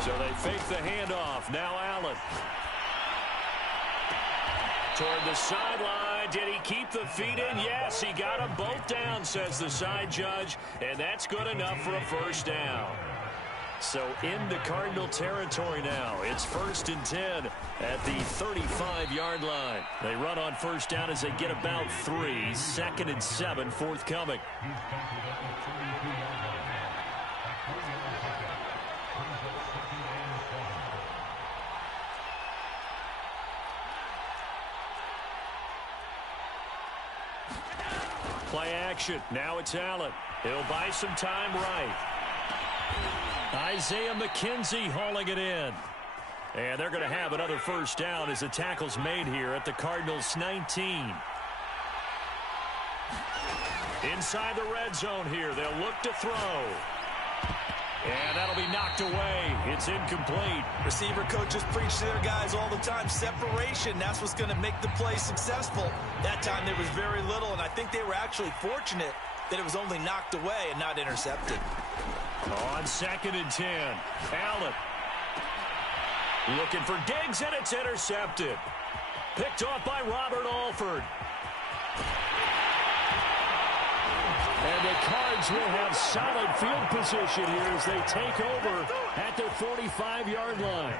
So they fake the handoff. Now Allen. Toward the sideline. Did he keep the feet in? Yes, he got them both down, says the side judge. And that's good enough for a first down. So into Cardinal territory now. It's 1st and 10 at the 35-yard line. They run on first down as they get about 3. 2nd and 7 forthcoming. Play action. Now it's Allen. He'll buy some time right. Isaiah McKenzie hauling it in. And they're going to have another first down as the tackle's made here at the Cardinals' 19. Inside the red zone here. They'll look to throw. And that'll be knocked away. It's incomplete. Receiver coaches preach to their guys all the time. Separation, that's what's going to make the play successful. That time there was very little, and I think they were actually fortunate that it was only knocked away and not intercepted. On 2nd and 10, Allen. Looking for Diggs, and it's intercepted. Picked off by Robert Alford. And the Cards will have solid field position here as they take over at their 45-yard line.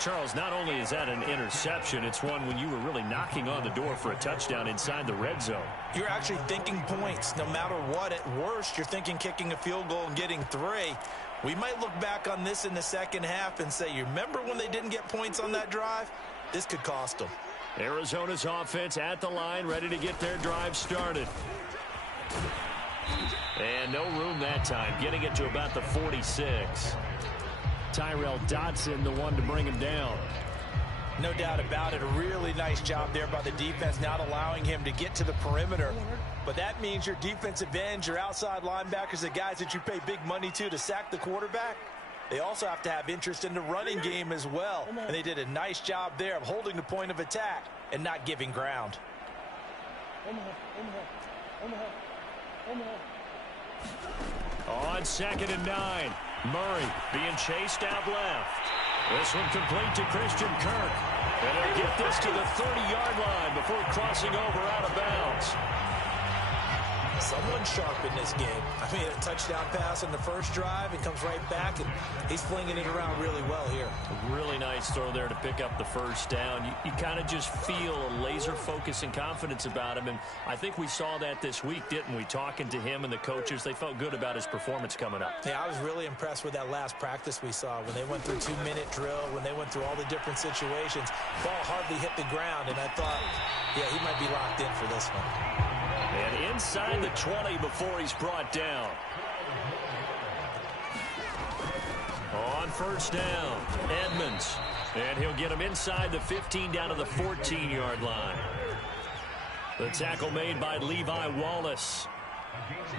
Charles, not only is that an interception, it's one when you were really knocking on the door for a touchdown inside the red zone. You're actually thinking points. No matter what, at worst, you're thinking kicking a field goal and getting 3. We might look back on this in the second half and say, you remember when they didn't get points on that drive? This could cost them. Arizona's offense at the line, ready to get their drive started. And no room that time, getting it to about the 46. Tyrell Dodson, the one to bring him down. No doubt about it. A really nice job there by the defense, not allowing him to get to the perimeter. But that means your defensive ends, your outside linebackers, the guys that you pay big money to sack the quarterback, they also have to have interest in the running game as well. And they did a nice job there of holding the point of attack and not giving ground. On 2nd and 9, Murray being chased out left. This one complete to Christian Kirk. And they'll get this to the 30-yard line before crossing over out of bounds. Someone sharp in this game. I mean, a touchdown pass in the first drive. It comes right back, and he's flinging it around really well here. A really nice throw there to pick up the first down. You kind of just feel a laser focus and confidence about him, and I think we saw that this week, didn't we? Talking to him and the coaches, they felt good about his performance coming up. Yeah, I was really impressed with that last practice we saw when they went through 2-minute drill, when they went through all the different situations. Ball hardly hit the ground, and I thought, yeah, he might be locked in for this one. And inside the 20 before he's brought down. On first down, Edmonds. And he'll get him inside the 15 down to the 14-yard line. The tackle made by Levi Wallace.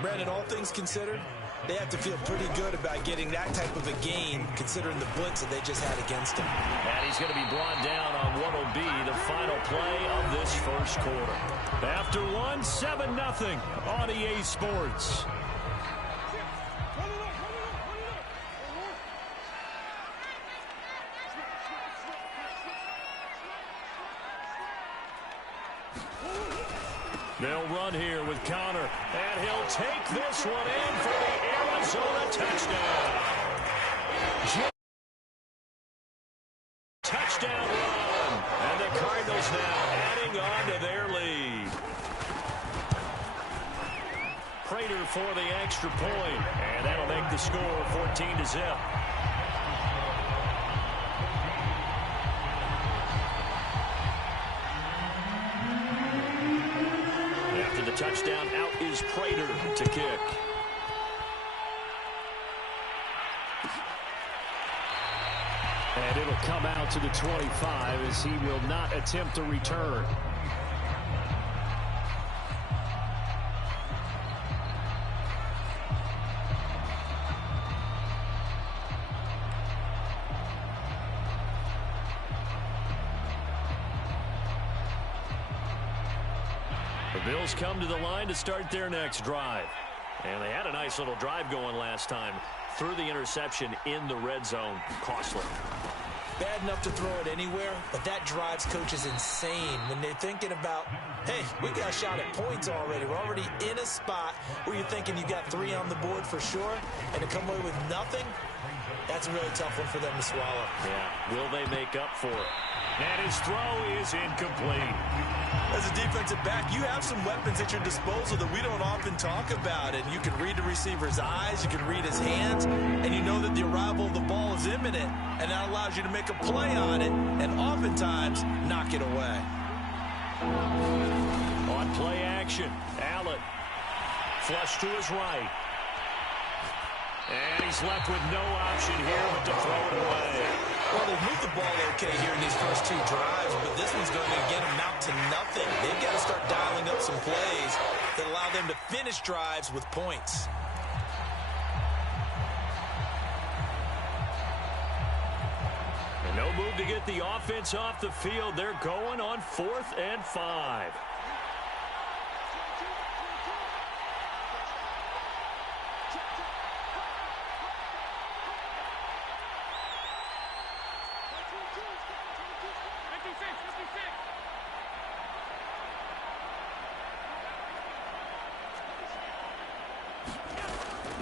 Brandon, all things considered, they have to feel pretty good about getting that type of a gain considering the blitz that they just had against him. And he's going to be brought down on what will be the final play of this first quarter. After one, 7-0 on EA Sports. They'll run here with Connor, and he'll take this one in for the Arizona touchdown. Touchdown run, and the Cardinals now adding on to their lead. Prater for the extra point, and that'll make the score 14-0. After the touchdown, out is Prater to kick. And it'll come out to the 25 as he will not attempt a return. The Bills come to the line to start their next drive. And they had a nice little drive going last time. Threw the interception in the red zone. Costly. Bad enough to throw it anywhere, but that drives coaches insane when they're thinking about, hey, we got a shot at points already. We're already in a spot where you're thinking you got 3 on the board for sure, and to come away with nothing, that's a really tough one for them to swallow. Yeah, will they make up for it? And his throw is incomplete. As a defensive back, you have some weapons at your disposal that we don't often talk about. And you can read the receiver's eyes, you can read his hands, and you know that the arrival of the ball is imminent. And that allows you to make a play on it and oftentimes knock it away. On play action, Allen. Flush to his right. And he's left with no option here but to throw it away. Well, they've moved the ball okay here in these first 2 drives, but this one's going to again amount to nothing. They've got to start dialing up some plays that allow them to finish drives with points. And no move to get the offense off the field. They're going on 4th and 5.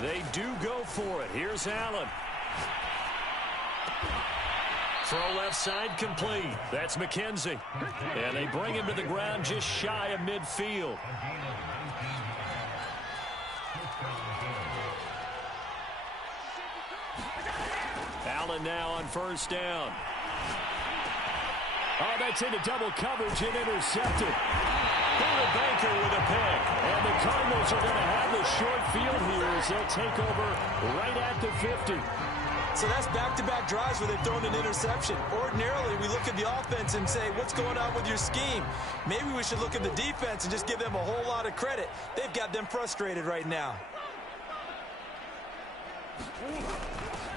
They do go for it. Here's Allen. Throw left side complete. That's McKenzie. And they bring him to the ground just shy of midfield. Allen now on 1st down. Oh, that's into double coverage and intercepted. Buda Baker with a pick. And the Cardinals are going to have the short field here as they'll take over right at the 50. So that's back-to-back drives where they've thrown an interception. Ordinarily, we look at the offense and say, what's going on with your scheme? Maybe we should look at the defense and just give them a whole lot of credit. They've got them frustrated right now.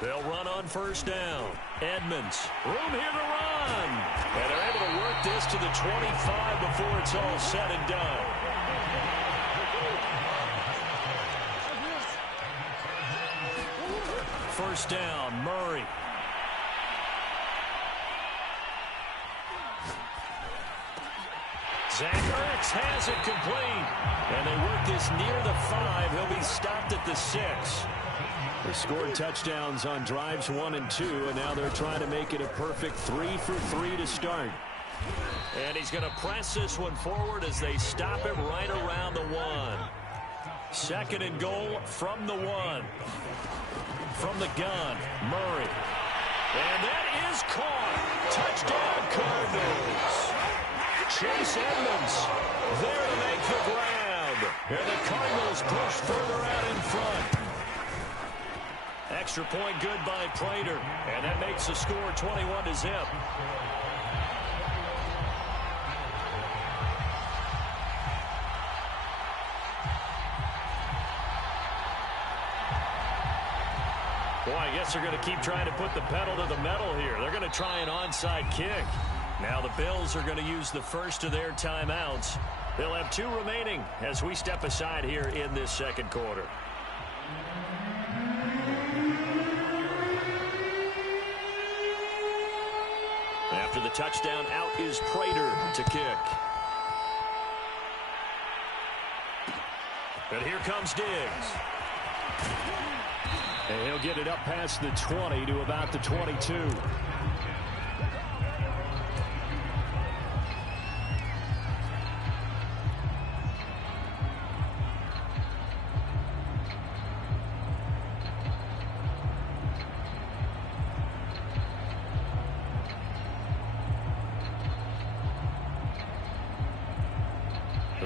They'll run on 1st down. Edmonds, room here to run. And they're able to work this to the 25 before it's all said and done. First down, Murray. Zach Ertz has it complete. And they work this near the 5. He'll be stopped at the 6. They scored touchdowns on drives 1 and 2, and now they're trying to make it a perfect 3 for 3 to start. And he's going to press this one forward as they stop him right around the 1. 2nd and goal from the 1. From the gun, Murray. And that is caught. Touchdown, Cardinals. Chase Edmonds there to make the ground. And the Cardinals push further out in front. Extra point good by Prater. And that makes the score 21-0. Boy, I guess they're going to keep trying to put the pedal to the metal here. They're going to try an onside kick. Now the Bills are going to use the first of their timeouts. They'll have 2 remaining as we step aside here in this 2nd quarter. After the touchdown, out is Prater to kick. And here comes Diggs. And he'll get it up past the 20 to about the 22.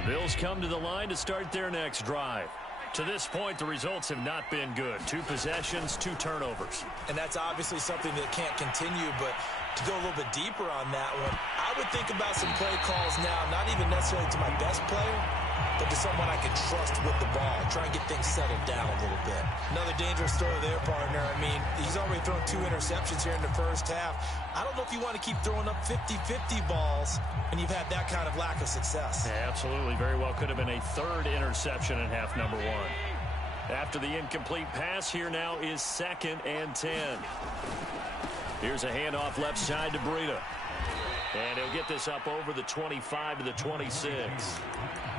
The Bills come to the line to start their next drive. To this point, the results have not been good. 2 possessions, 2 turnovers. And that's obviously something that can't continue, but to go a little bit deeper on that one, I would think about some play calls now, not even necessarily to my best player, but to someone I can trust with the ball. Try and get things settled down a little bit. Another dangerous throw there, partner. I mean, he's already thrown 2 interceptions here in the first half. I don't know if you want to keep throwing up 50-50 balls when you've had that kind of lack of success. Yeah, absolutely. Very well could have been a 3rd interception in half number 1. After the incomplete pass, here now is 2nd and 10. Here's a handoff left side to Breida. And he'll get this up over the 25 to the 26.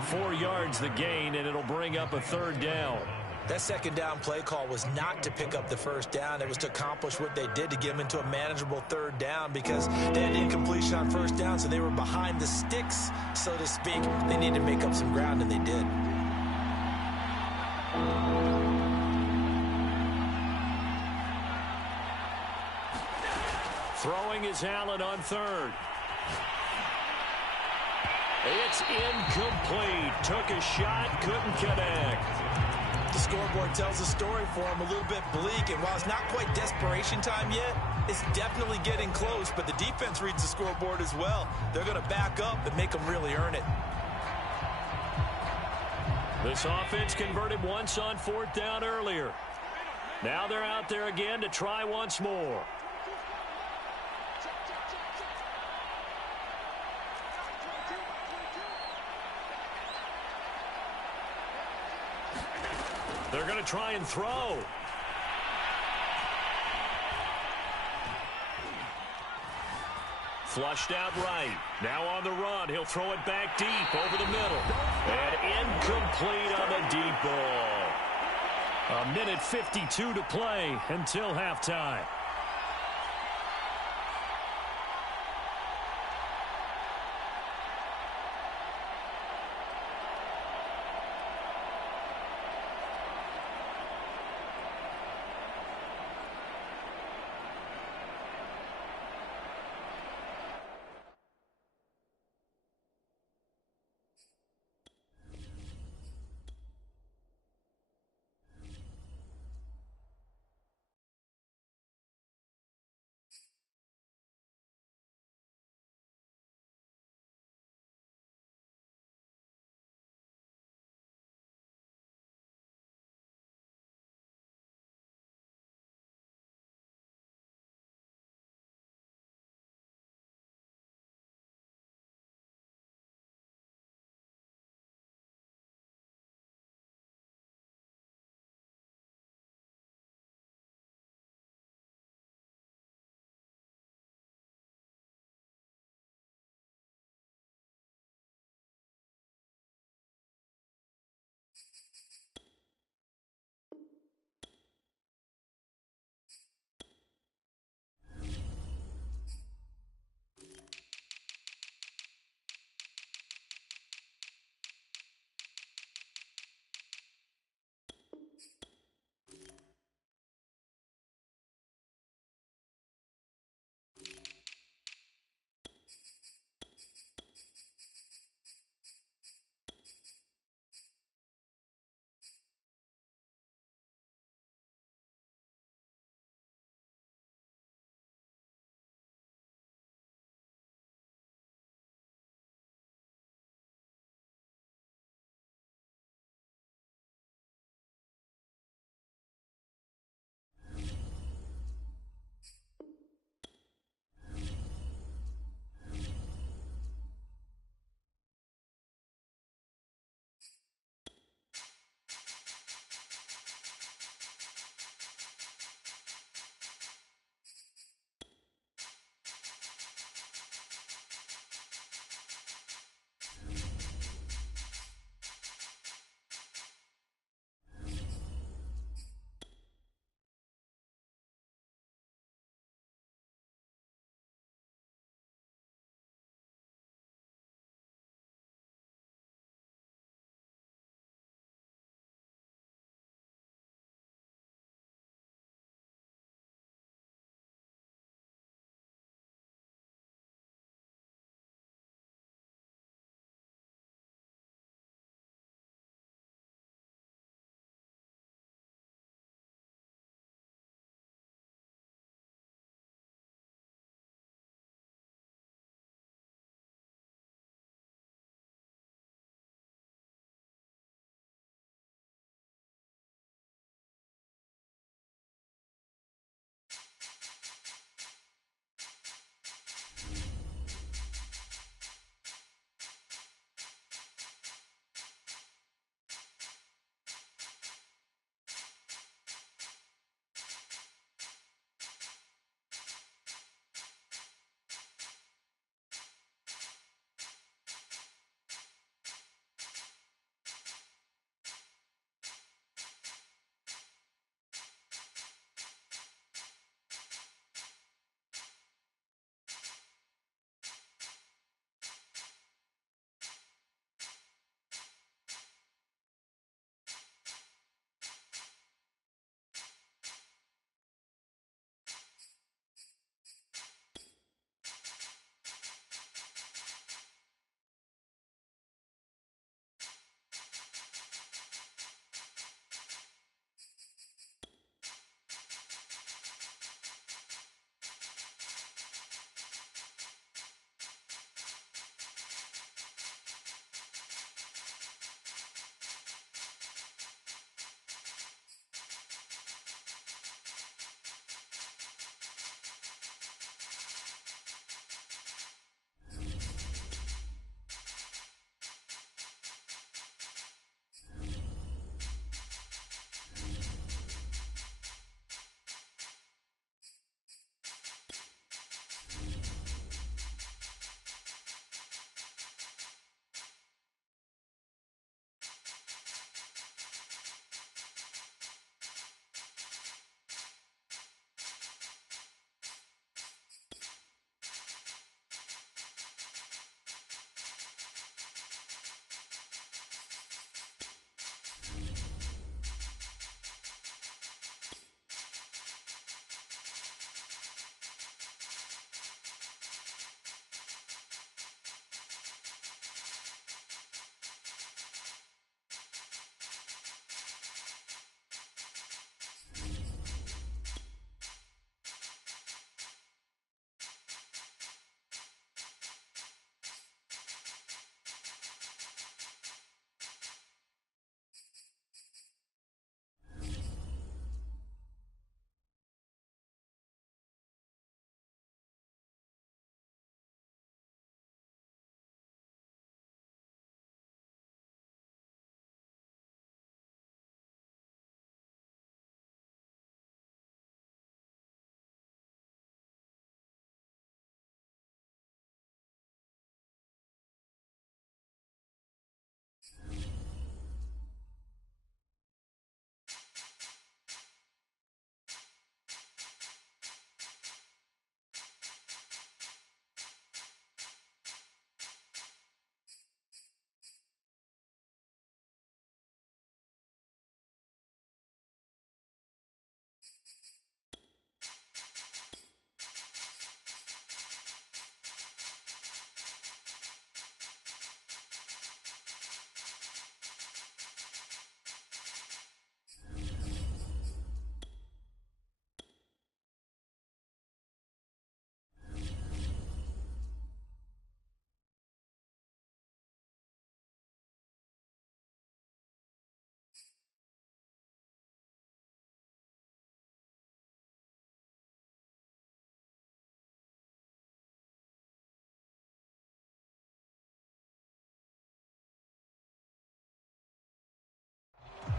4 yards the gain, and it'll bring up a 3rd down. That 2nd down play call was not to pick up the 1st down. It was to accomplish what they did, to get them into a manageable 3rd down, because they had incompletion on 1st down, so they were behind the sticks, so to speak. They needed to make up some ground, and they did. Throwing is Allen on 3rd. It's incomplete. Took a shot, couldn't connect. The scoreboard tells a story for him, a little bit bleak, and while it's not quite desperation time yet, it's definitely getting close, but the defense reads the scoreboard as well. They're going to back up and make them really earn it. This offense converted once on 4th down earlier. Now they're out there again to try once more. They're going to try and throw. Flushed out right. Now on the run. He'll throw it back deep over the middle. And incomplete on the deep ball. 1:52 to play until halftime.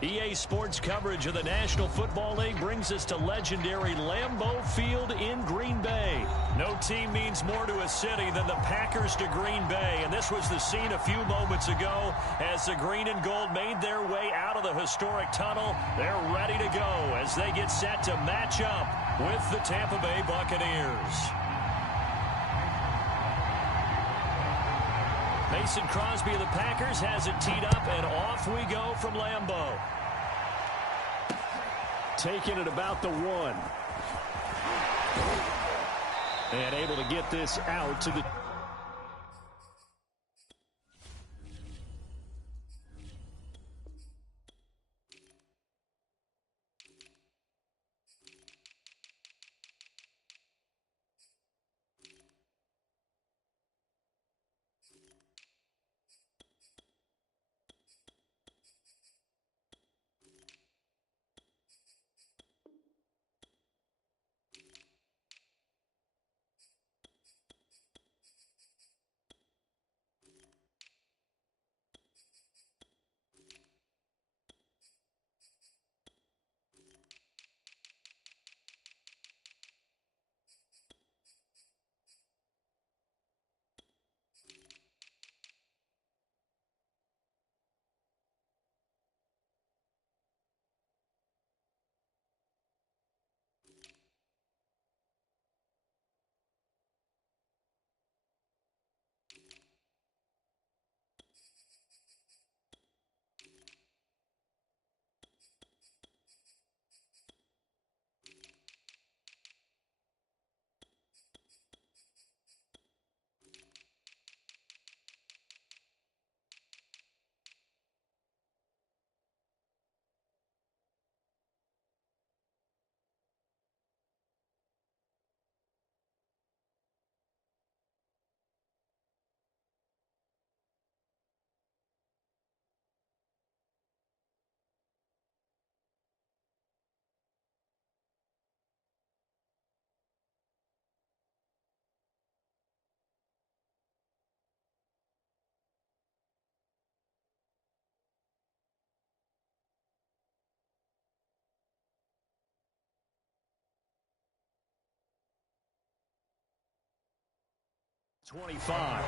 EA Sports coverage of the National Football League brings us to legendary Lambeau Field in Green Bay. No team means more to a city than the Packers to Green Bay, and this was the scene a few moments ago as the green and gold made their way out of the historic tunnel. They're ready to go as they get set to match up with the Tampa Bay Buccaneers. Mason Crosby of the Packers has it teed up, and off we go from Lambeau. Taking it about the 1. And able to get this out to the... ...25.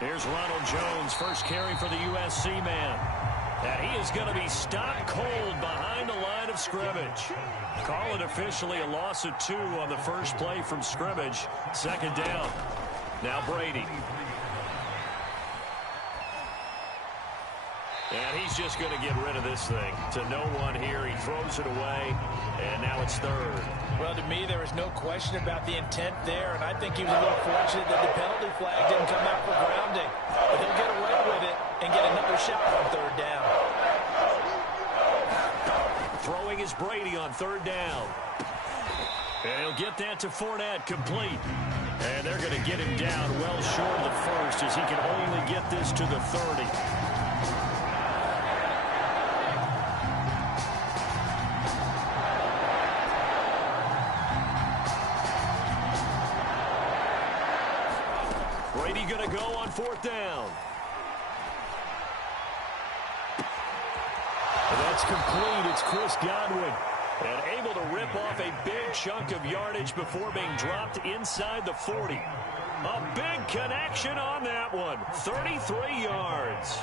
Here's Ronald Jones, first carry for the USC man. And he is going to be stopped cold behind the line of scrimmage. Call it officially a loss of 2 on the first play from scrimmage. Second down. Now Brady. And he's just going to get rid of this thing. To no one here. He throws it away. And now it's third. Well, to me, there is no question about the intent there. And I think he was a little fortunate that the penalty flag didn't come out for grounding. But they'll get away with it and get another shot on third down. Throwing is Brady on third down. And he'll get that to Fournette, complete. And they're going to get him down well short of the first as he can only get this to the 30. Brady going to go on fourth down. And that's complete. It's Chris Godwin. And able to rip off a big chunk of yardage before being dropped inside the 40. A big connection on that one. 33 yards.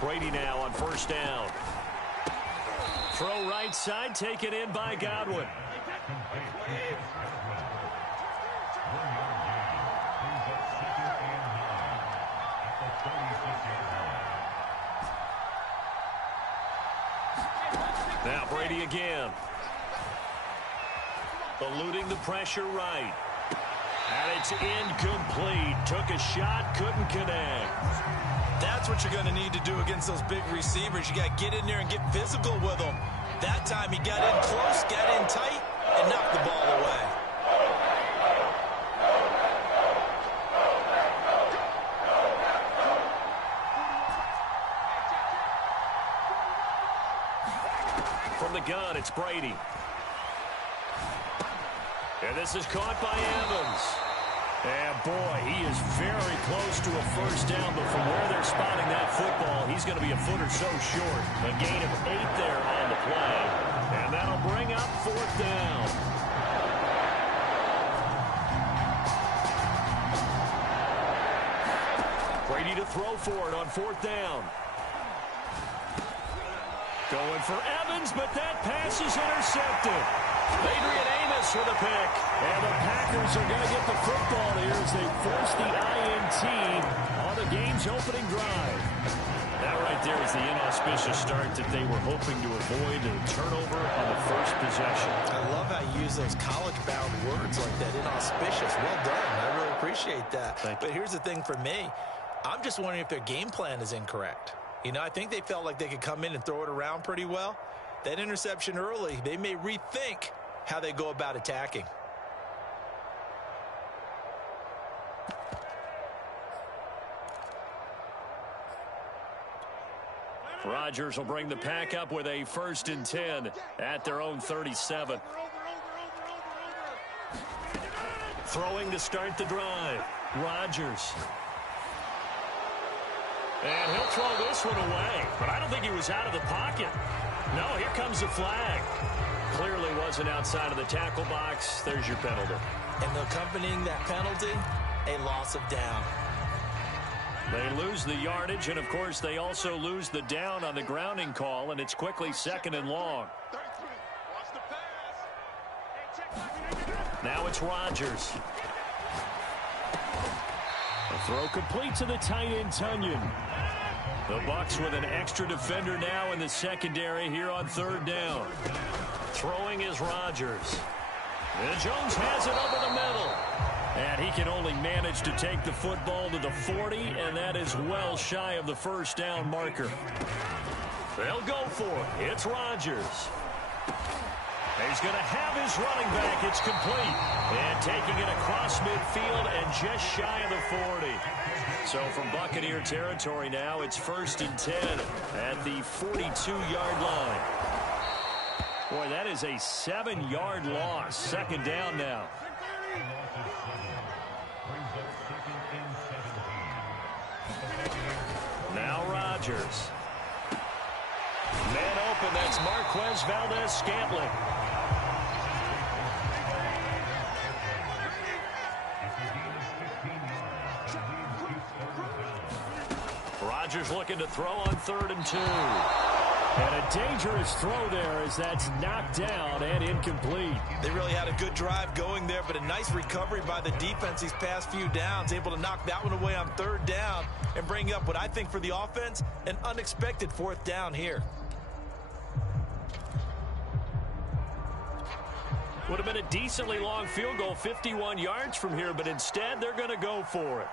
Brady now on first down. Throw right side, taken in by Godwin. Now Brady again. Eluding the pressure right. And it's incomplete. Took a shot, couldn't connect. That's what you're going to need to do against those big receivers. You got to get in there and get physical with them. That time he got in close, got in tight, and knocked the ball away. From the gun, it's Brady. And this is caught by Evans. And boy, he is very close to a first down, but from where they're spotting that football, he's going to be a foot or so short. A gain of 8 there on the play. And that'll bring up 4th down. Brady to throw for it on 4th down. Going for Evans, but that pass is intercepted. Adrian Amos with a pick. And the Packers are going to get the football here as they force the INT on the game's opening drive. That right there is the inauspicious start that they were hoping to avoid, a turnover on the first possession. I love how you use those college-bound words like that, inauspicious. Well done. I really appreciate that. But here's the thing for me. I'm just wondering if their game plan is incorrect. You know, I think they felt like they could come in and throw it around pretty well. That interception early, they may rethink how they go about attacking. Rodgers will bring the pack up with a 1st and 10 at their own 37. Throwing to start the drive. Rodgers. And he'll throw this one away, but I don't think he was out of the pocket. No, here comes the flag. Clearly wasn't outside of the tackle box. There's your penalty. And accompanying that penalty, a loss of down. They lose the yardage, and of course they also lose the down on the grounding call, and it's quickly 2nd and long. Now it's Rodgers. A throw complete to the tight end, Tunyon. The Bucs with an extra defender now in the secondary here on 3rd down. Throwing is Rodgers. And Jones has it over the middle. And he can only manage to take the football to the 40, and that is well shy of the first down marker. They'll go for it. It's Rodgers. He's going to have his running back. It's complete. And taking it across midfield and just shy of the 40. So from Buccaneer territory now, it's 1st and 10 at the 42-yard line. Boy, that is a 7-yard loss. 2nd down now. Now Rodgers. Man open, that's Marquez Valdes-Scantling. Rodgers looking to throw on 3rd and 2. And a dangerous throw there as that's knocked down and incomplete. They really had a good drive going there, but a nice recovery by the defense these past few downs, able to knock that one away on 3rd down and bring up what I think for the offense, an unexpected 4th down here. Would have been a decently long field goal, 51 yards from here, but instead they're going to go for it.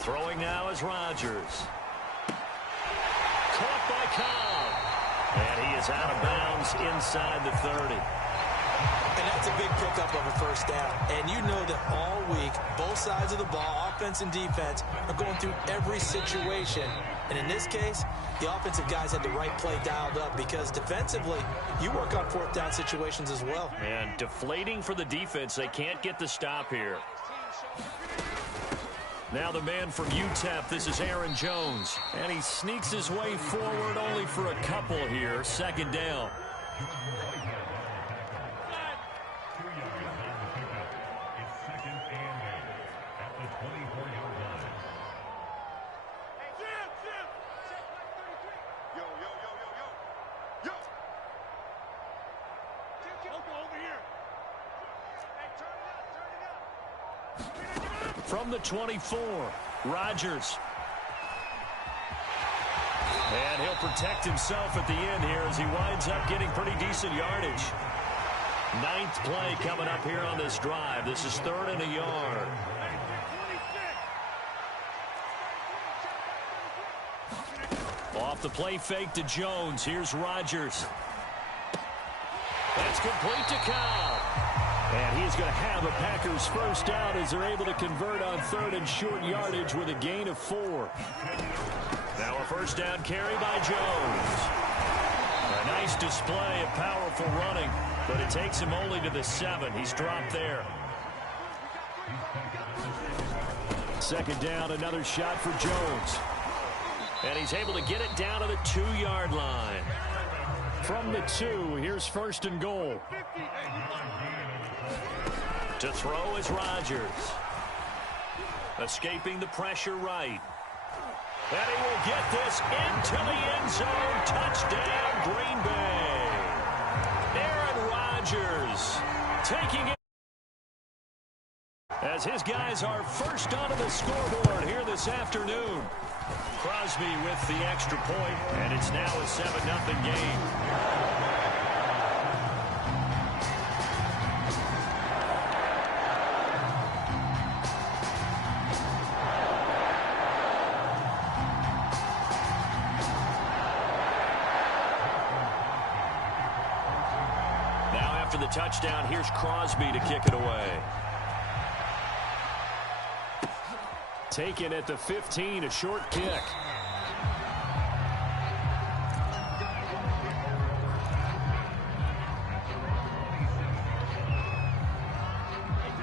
Throwing now is Rodgers. Caught by Cobb. And he is out of bounds inside the 30. And that's a big pickup of a first down. And you know that all week, both sides of the ball, offense and defense, are going through every situation. And in this case, the offensive guys had the right play dialed up because defensively, you work on 4th down situations as well. And deflating for the defense. They can't get the stop here. Now the man from UTEP, this is Aaron Jones. And he sneaks his way forward only for a couple here. 2nd down. From the 24, Rodgers. And he'll protect himself at the end here as he winds up getting pretty decent yardage. 9th play coming up here on this drive. This is 3rd and a yard. Off the play fake to Jones. Here's Rodgers. That's complete to Cobb. And he's going to have a Packers first down as they're able to convert on 3rd and short yardage with a gain of 4. Now a first down carry by Jones. A nice display of powerful running, but it takes him only to the 7. He's dropped there. 2nd down, another shot for Jones. And he's able to get it down to the 2-yard line. From the 2, here's 1st and goal. To throw is Rodgers. Escaping the pressure right. And he will get this into the end zone. Touchdown, Green Bay. Aaron Rodgers taking it as his guys are first onto the scoreboard here this afternoon. Crosby with the extra point, and it's now a 7-0 game. Now after the touchdown, here's Crosby to kick it away. Taken at the 15, a short kick.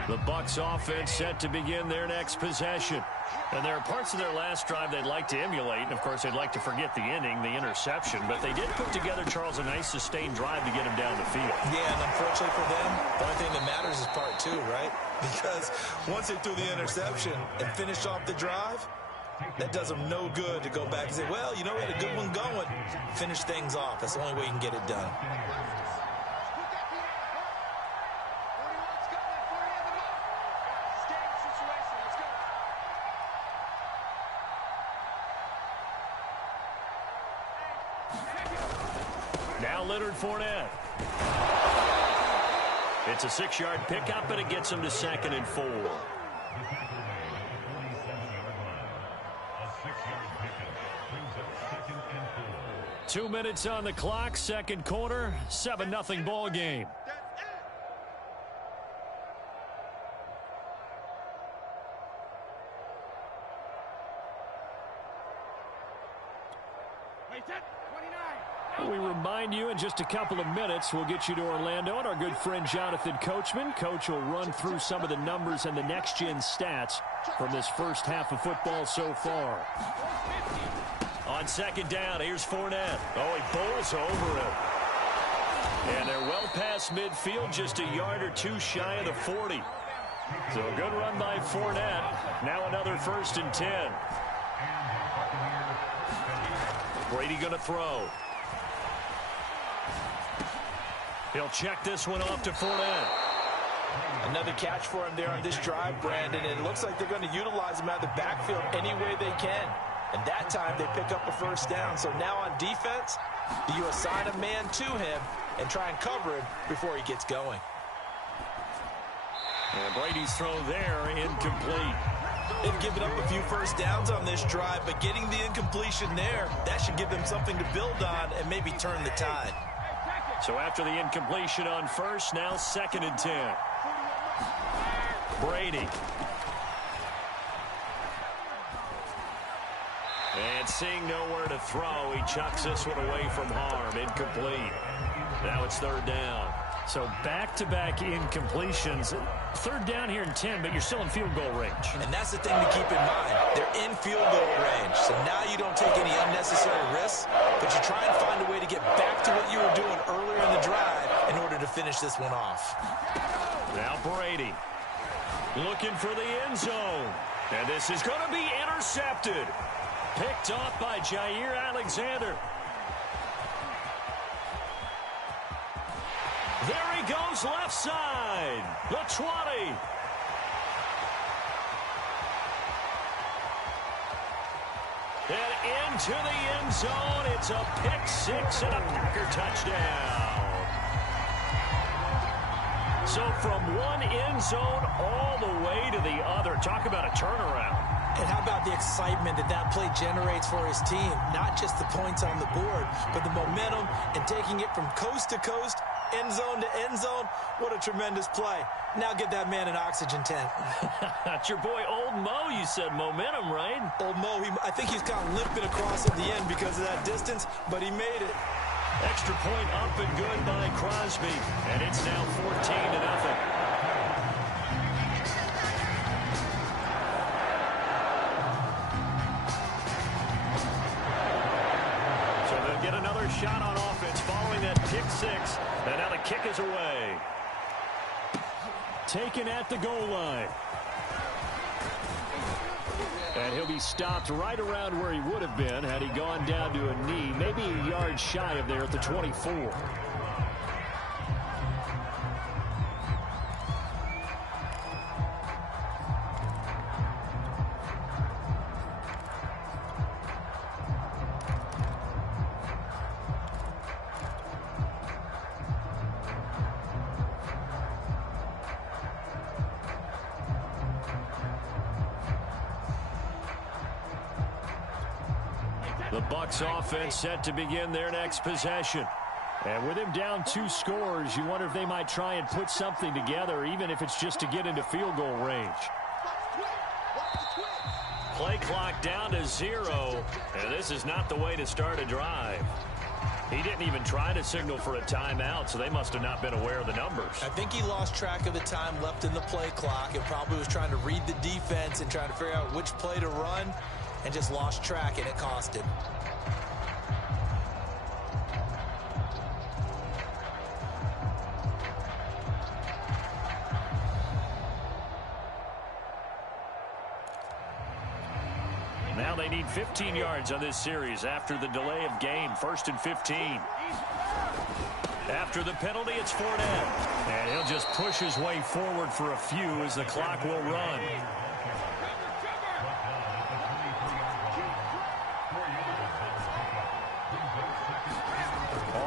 The Bucs offense set to begin their next possession. And there are parts of their last drive they'd like to emulate. And, of course, they'd like to forget the inning, the interception. But they did put together, Charles, a nice sustained drive to get him down the field. Yeah, and unfortunately for them, the only thing that matters is part 2, right? Because once they threw the interception and finished off the drive, that does them no good to go back and say, well, you know, we had a good one going. Finish things off. That's the only way you can get it done. Now Leonard Fournette. It's a 6-yard pickup, and it gets him to 2nd and 4. Two minutes on the clock, 2nd quarter, 7-0 ball game. We remind you in just a couple of minutes we'll get you to Orlando and our good friend Jonathan Coachman. Coach will run through some of the numbers and the next-gen stats from this first half of football so far. On 2nd down, here's Fournette. Oh, he bowls over it. And they're well past midfield, just a yard or 2 shy of the 40. So a good run by Fournette. Now another 1st and 10. Brady going to throw. He'll check this one off to Fournette. Another catch for him there on this drive, Brandon. And it looks like they're going to utilize him out of the backfield any way they can. And that time they pick up a first down. So now on defense, you assign a man to him and try and cover him before he gets going. And Brady's throw there, incomplete. They've given up a few first downs on this drive, but getting the incompletion there, that should give them something to build on and maybe turn the tide. So after the incompletion on 1st, now 2nd and 10. Brady. And seeing nowhere to throw, he chucks this one away from harm. Incomplete. Now it's 3rd down. So back-to-back incompletions. 3rd down here in 10, but you're still in field goal range. And that's the thing to keep in mind. They're in field goal range. So now you don't take any unnecessary risks, but you try and find a way to get back to what you were doing earlier in the drive in order to finish this one off. Now Brady looking for the end zone. And this is going to be intercepted. Picked off by Jair Alexander. There he goes left side. The 20. And into the end zone. It's a pick six and a Packer touchdown. So from one end zone all the way to the other. Talk about a turnaround. And how about the excitement that play generates for his team? Not just the points on the board, but the momentum and taking it from coast to coast, end zone to end zone. What a tremendous play. Now get that man an oxygen tent. That's your boy Old Mo. You said momentum, right? Old Mo, I think he's kind of limping across at the end because of that distance, but he made it. Extra point up and good by Crosby. And it's now 14-0. Shot on offense following that pick six, and now the kick is away. Taken at the goal line. And he'll be stopped right around where he would have been had he gone down to a knee, maybe a yard shy of there at the 24. The Bucs offense set to begin their next possession. And with him down 2 scores, you wonder if they might try and put something together, even if it's just to get into field goal range. Play clock down to 0, and this is not the way to start a drive. He didn't even try to signal for a timeout, so they must have not been aware of the numbers. I think he lost track of the time left in the play clock and probably was trying to read the defense and trying to figure out which play to run, and just lost track, and it cost him. Now they need 15 yards on this series after the delay of game. 1st and 15. After the penalty, it's Fournette. And he'll just push his way forward for a few as the clock will run.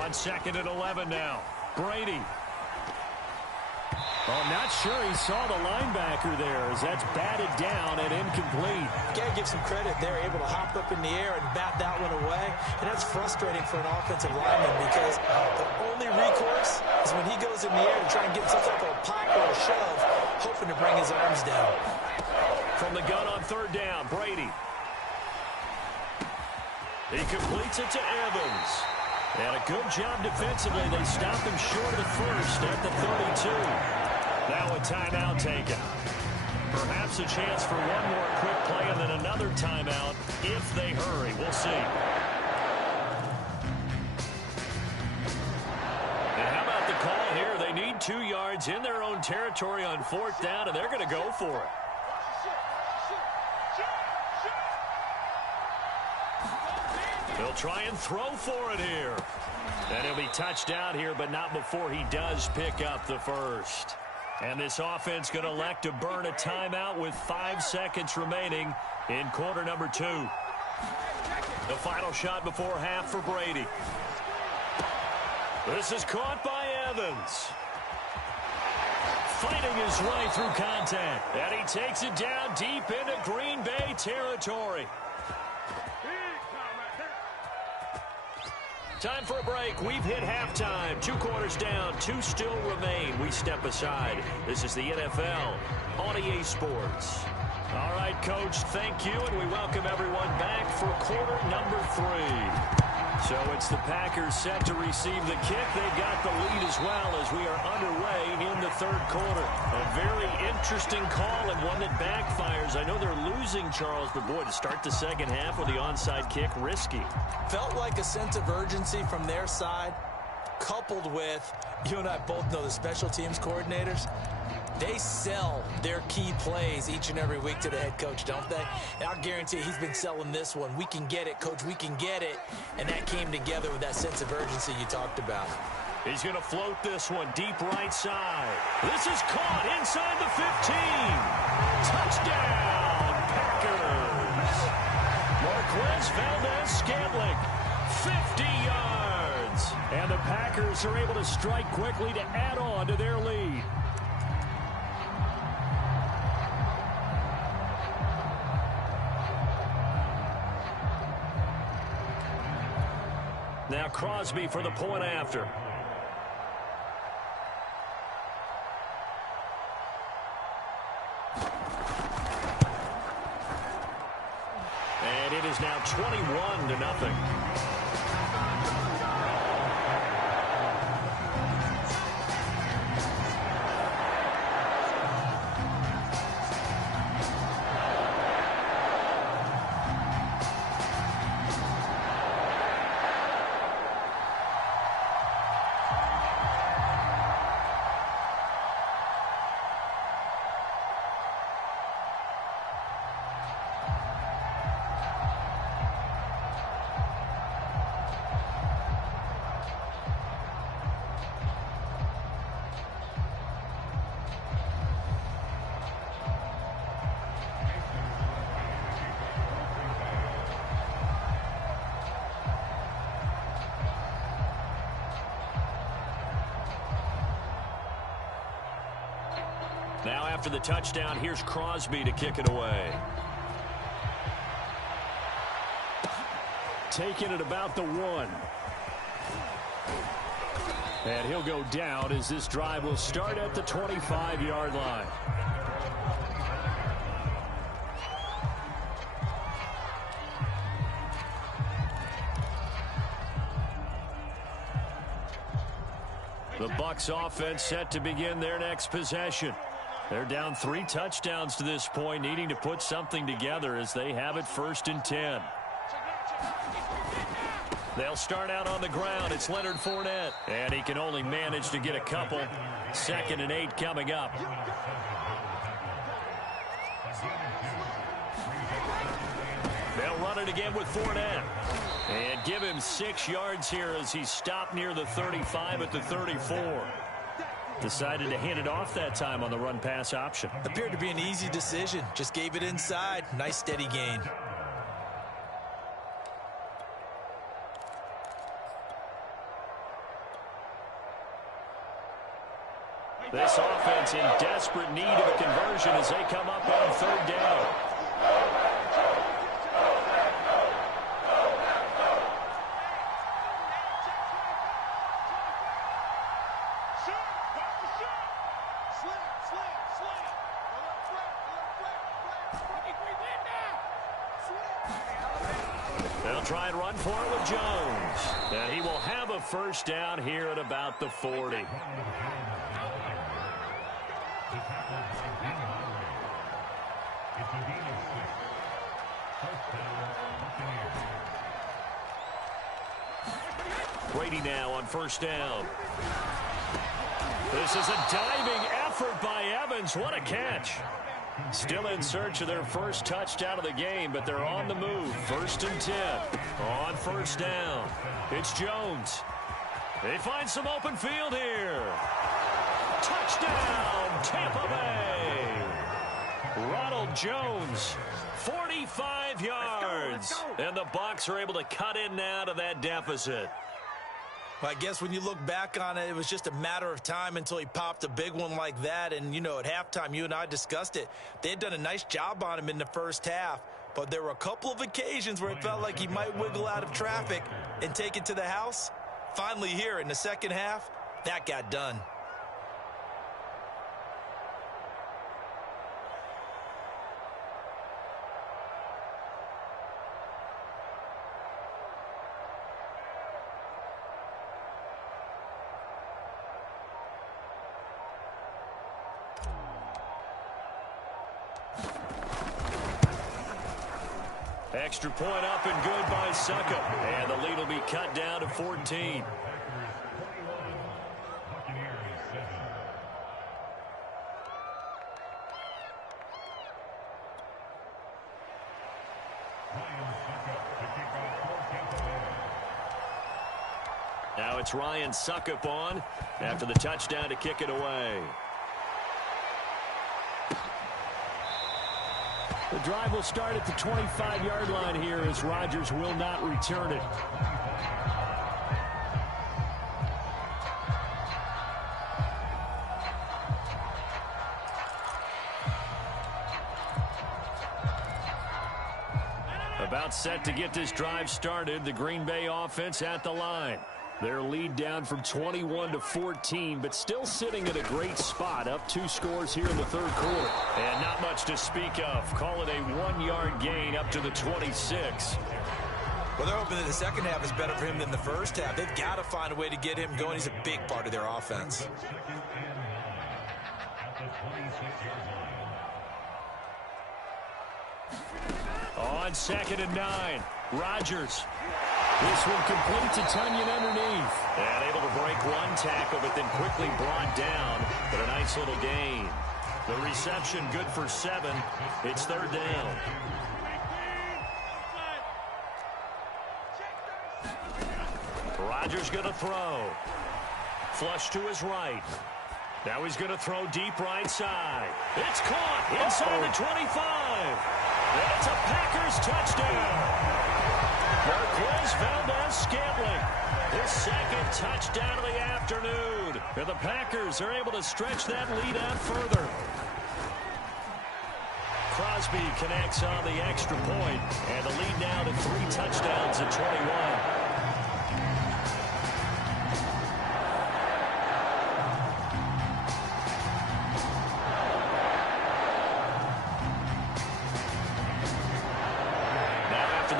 On 2nd and 11 now. Brady. Well, I'm not sure he saw the linebacker there as that's batted down and incomplete. Gotta give some credit. They're able to hop up in the air and bat that one away. And that's frustrating for an offensive lineman because the only recourse is when he goes in the air to try and get some type of a pop or a shove, hoping to bring his arms down. From the gun on 3rd down, Brady. He completes it to Evans. And a good job defensively. They stop him short of the first at the 32. Now a timeout taken. Perhaps a chance for one more quick play and then another timeout if they hurry. We'll see. And how about the call here? They need 2 yards in their own territory on 4th down, and they're going to go for it. They'll try and throw for it here. And he'll be touched out here, but not before he does pick up the first. And this offense going to elect to burn a timeout with 5 seconds remaining in quarter number 2. The final shot before half for Brady. This is caught by Evans. Fighting his way through contact. And he takes it down deep into Green Bay territory. Time for a break. We've hit halftime. 2 quarters down. 2 still remain. We step aside. This is the NFL on EA Sports. All right, Coach, thank you, and we welcome everyone back for quarter number 3. So it's the Packers set to receive the kick. They've got the lead as well as we are underway in the 3rd quarter. A very interesting call and one that backfires. I know they're losing, Charles, but boy, to start the 2nd half with the onside kick, risky. Felt like a sense of urgency from their side, coupled with, you and I both know the special teams coordinators. They sell their key plays each and every week to the head coach, don't they? And I'll guarantee he's been selling this one. We can get it, Coach. We can get it. And that came together with that sense of urgency you talked about. He's going to float this one deep right side. This is caught inside the 15. Touchdown, Packers. Marquez is Valdez-Scantling. 50 yards. And the Packers are able to strike quickly to add on to their lead. Now Crosby for the point after. And it is now 21-0. Now after the touchdown, here's Crosby to kick it away. Taking it about the 1. And he'll go down as this drive will start at the 25-yard line. The Bucs offense set to begin their next possession. They're down 3 touchdowns to this point, needing to put something together as they have it 1st and 10. They'll start out on the ground. It's Leonard Fournette, and he can only manage to get a couple. 2nd and 8 coming up. They'll run it again with Fournette. And give him 6 yards here as he stopped near the 35 at the 34. Decided to hand it off that time on the run-pass option. Appeared to be an easy decision. Just gave it inside. Nice steady gain. This offense in desperate need of a conversion as they come up on 3rd down. They'll try and run for it with Jones. And he will have a 1st down here at about the 40. Brady now on 1st down. This is a diving effort by Evans. What a catch. Still in search of their first touchdown of the game, but they're on the move. 1st and 10 on 1st down. It's Jones. They find some open field here. Touchdown, Tampa Bay. Ronald Jones, 45 yards. And the Bucs are able to cut in now to that deficit. Well, I guess when you look back on it, it was just a matter of time until he popped a big one like that. And, you know, at halftime, you and I discussed it. They had done a nice job on him in the 1st half. But there were a couple of occasions where it felt like he might wiggle out of traffic and take it to the house. Finally here in the 2nd half, that got done. Extra point up and good by Succop. And the lead will be cut down to 14. Now it's Ryan Succop on after the touchdown to kick it away. The drive will start at the 25-yard line here as Rodgers will not return it. About set to get this drive started. The Green Bay offense at the line. Their lead down from 21 to 14, but still sitting at a great spot. Up 2 scores here in the third quarter. And not much to speak of. Call it a 1-yard gain up to the 26. Well, they're hoping that the second half is better for him than the first half. They've got to find a way to get him going. He's a big part of their offense. On 2nd and 9, Rodgers. This one complete to Tonyan underneath. And able to break one tackle, but then quickly brought down. But a nice little gain. The reception good for 7. It's 3rd down. Rodgers going to throw. Flush to his right. Now he's going to throw deep right side. It's caught inside the 25. And it's a Packers touchdown. Marquez Valdez-Scantling, his 2nd touchdown of the afternoon. And the Packers are able to stretch that lead out further. Crosby connects on the extra point, and the lead now to 3 touchdowns at 21.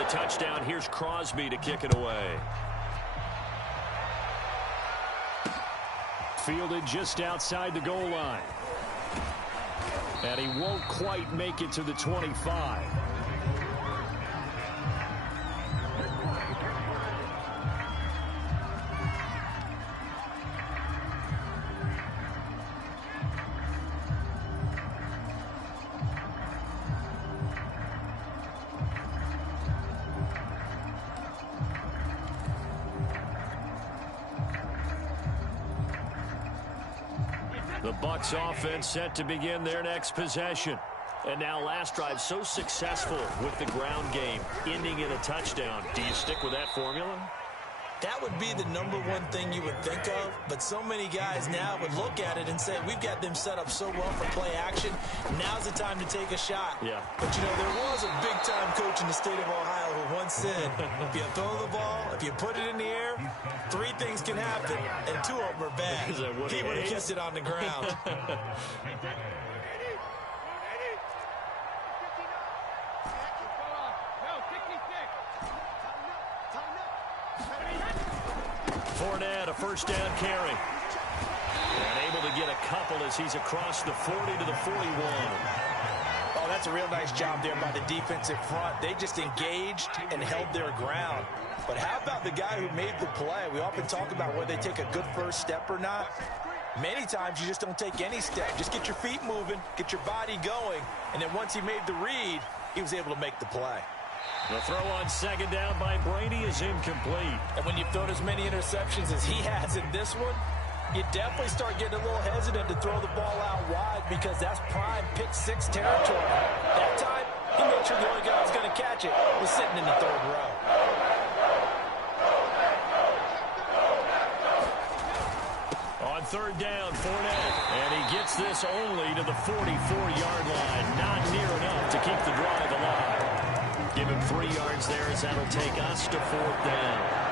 Touchdown. Here's Crosby to kick it away. Fielded just outside the goal line. And he won't quite make it to the 25. The Bucs offense set to begin their next possession. And now last drive so successful with the ground game, ending in a touchdown. Do you stick with that formula? That would be the #1 thing you would think of, but so many guys now would look at it and say, we've got them set up so well for play action. Now's the time to take a shot. Yeah. But, you know, there was a big-time coach in the state of Ohio who once said, if you throw the ball, if you put it in the air, 3 things can happen, and 2 of them are bad. He would have kept it on the ground. Fournette, a 1st down carry. And able to get a couple as he's across the 40 to the 41. Oh, that's a real nice job there by the defensive front. They just engaged and held their ground. But how about the guy who made the play? We often talk about whether they take a good first step or not. Many times you just don't take any step. Just get your feet moving, get your body going, and then once he made the read, he was able to make the play. The throw on 2nd down by Brady is incomplete. And when you've thrown as many interceptions as he has in this one, you definitely start getting a little hesitant to throw the ball out wide because that's prime pick-6 territory. That time, he made sure the only guy who was going to catch it was sitting in the 3rd row. On 3rd down, Fournette. And he gets this only to the 44-yard line. Not near enough to keep the drive alive. Give him 3 yards there as that'll take us to 4th down.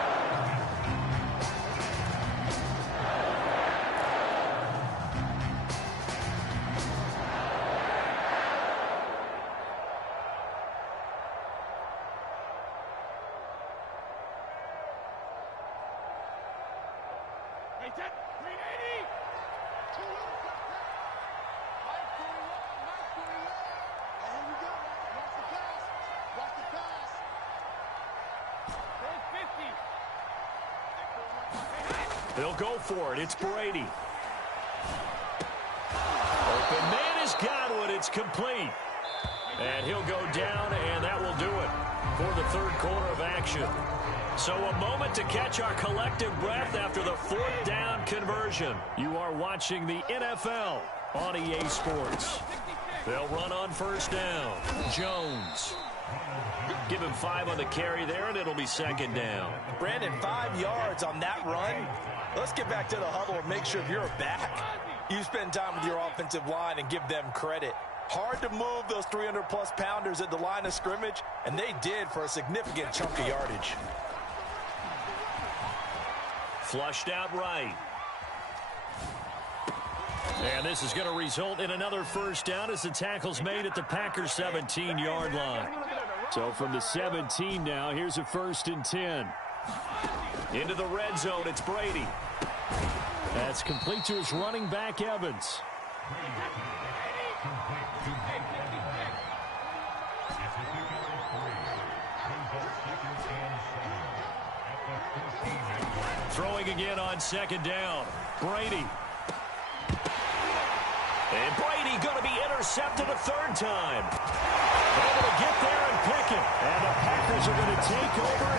They'll go for it. It's Brady. Open man is Godwin. It's complete. And he'll go down, and that will do it for the 3rd quarter of action. So a moment to catch our collective breath after the 4th down conversion. You are watching the NFL on EA Sports. They'll run on first down. Jones. Give him 5 on the carry there, and it'll be second down. Brandon, 5 yards on that run. Let's get back to the huddle and make sure you're back. You spend time with your offensive line and give them credit. Hard to move those 300-plus pounders at the line of scrimmage, and they did for a significant chunk of yardage. Flushed out right. And this is going to result in another first down as the tackle's made at the Packers' 17-yard line. So from the 17 now, here's a 1st and 10. Into the red zone, it's Brady. That's complete to his running back, Evans. Throwing again on second down. Brady. And Brady going to be intercepted a 3rd time. Able to get there and pick it. And the Packers are going to take over